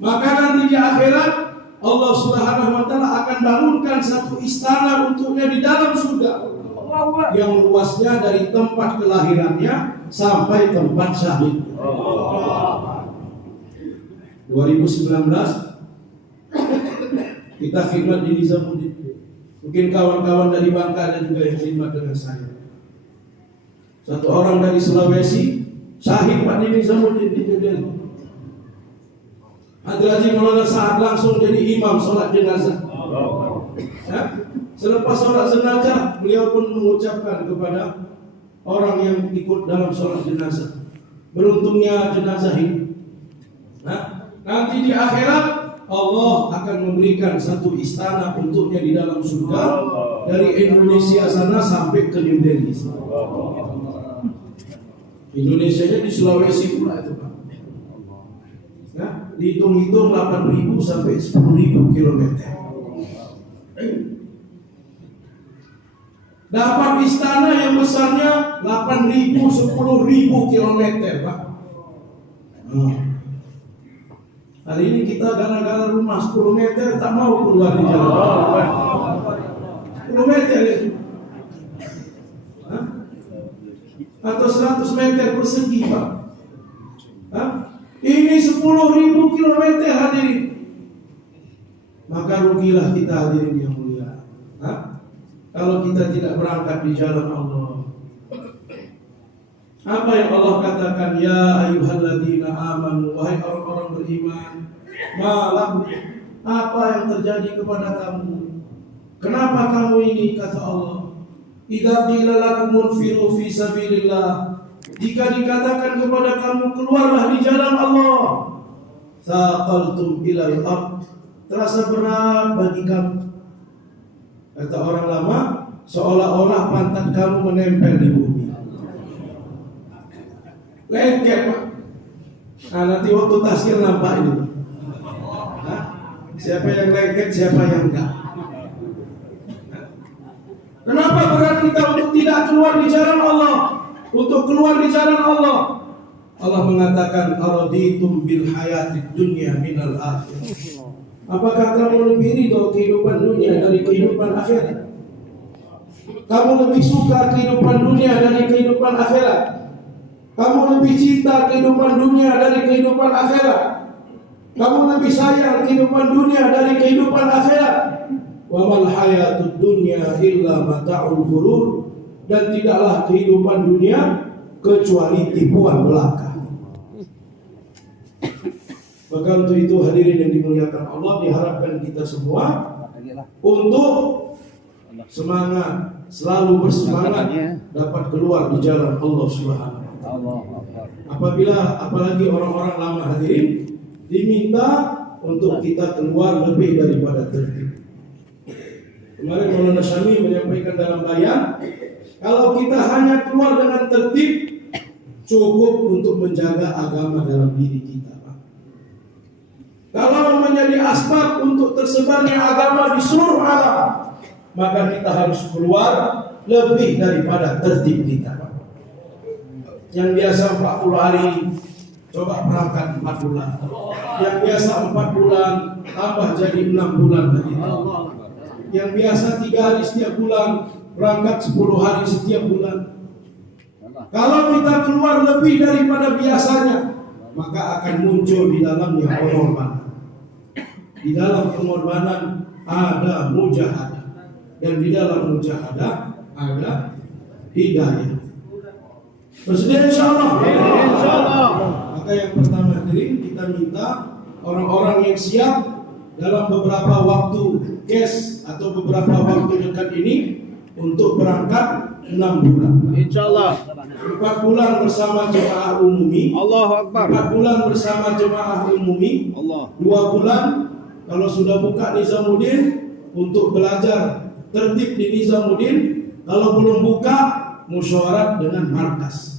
maka nanti di akhirat Allah Subhanahu wa taala akan bangunkan satu istana untuknya di dalam surga yang luasnya dari tempat kelahirannya sampai tempat syahid. 2019 kita khidmat di Nizamuddin. Mungkin kawan-kawan dari Bangka ada juga yang khidmat dengan saya. Satu orang dari Sulawesi syahid Pak di Nizamuddin di Medan. Abdul Aziz Maulana Sa'ad langsung jadi imam sholat jenazah. Ya? Selepas sholat jenazah, beliau pun mengucapkan kepada orang yang ikut dalam sholat jenazah, beruntungnya jenazah ini. Nanti di akhirat Allah akan memberikan satu istana untuknya di dalam surga dari Indonesia sana sampai ke New Delhi. Indonesianya di Sulawesi pula itu Pak. Ya, dihitung-hitung 8.000 sampai 10.000 kilometer. Dapat istana yang besarnya 8.000 10.000 kilometer Pak. Hari ini kita gara-gara rumah 10 meter tak mau keluar di jalan. 10 meter itu. Atau 100 meter persegi Pak. Ini 10.000 kilometer hadirin. Maka rugilah kita hadirin yang mulia. Kalau kita tidak berangkat di jalan Allah. Apa yang Allah katakan, ya ayyuhalladzina amanu, wahai orang-orang beriman, malam apa yang terjadi kepada kamu? Kenapa kamu ini, kata Allah, idza qila lakum munfiru fi sabilillah, jika dikatakan kepada kamu keluarlah di jalan Allah, saqaltum ilal ard, terasa berat bagi kamu. Kata orang lama, seolah-olah pantat kamu menempel di bumi. Lengket Pak. Nanti waktu tasir nampak ini. Siapa yang lengket, siapa yang enggak. Kenapa berat kita untuk tidak keluar di jalan Allah? Untuk keluar di jalan Allah. Allah mengatakan araditum bil hayatid dunya minal akhirah. Apakah kamu lebih ridho kehidupan dunia dari kehidupan akhirat? Kamu lebih suka kehidupan dunia dari kehidupan akhirat? Kamu lebih cinta kehidupan dunia dari kehidupan akhirat? Kamu lebih sayang kehidupan dunia dari kehidupan akhirat? Wa mal hayatud dunya illa mata'ul ghurur. Dan tidaklah kehidupan dunia kecuali tipuan belaka. Maka untuk itu hadirin yang dimuliakan Allah, diharapkan kita semua untuk semangat, selalu bersemangat dapat keluar di jalan Allah Subhanahu wa taala. Apalagi orang-orang lama hadirin diminta untuk kita keluar lebih daripada tertib. Kemarin Maulana Syami menyampaikan dalam bayan, kalau kita hanya keluar dengan tertib cukup untuk menjaga agama dalam diri kita. Kalau menjadi asbab untuk tersebarnya agama di seluruh alam, maka kita harus keluar lebih daripada tertib kita. Yang biasa 40 hari, coba berangkat 4 bulan. Yang biasa 4 bulan, tambah jadi 6 bulan lagi. Yang biasa 3 hari setiap bulan, berangkat 10 hari setiap bulan. Kalau kita keluar lebih daripada biasanya, maka akan muncul di dalamnya pengorbanan. Di dalam pengorbanan ada mujahadah, dan di dalam mujahadah ada hidayah. Bersedia insyaallah. Insyaallah. Maka yang pertama hadirin, kita minta orang-orang yang siap dalam beberapa waktu cash atau beberapa waktu dekat ini untuk berangkat 6 bulan. Insyaallah. 4 bulan bersama jemaah umumi. Allahu Akbar. 4 bulan bersama jemaah umumi. Allah. 2 bulan kalau sudah buka Nizamuddin untuk belajar tertib di Nizamuddin. Kalau belum buka, musyawarah dengan markas.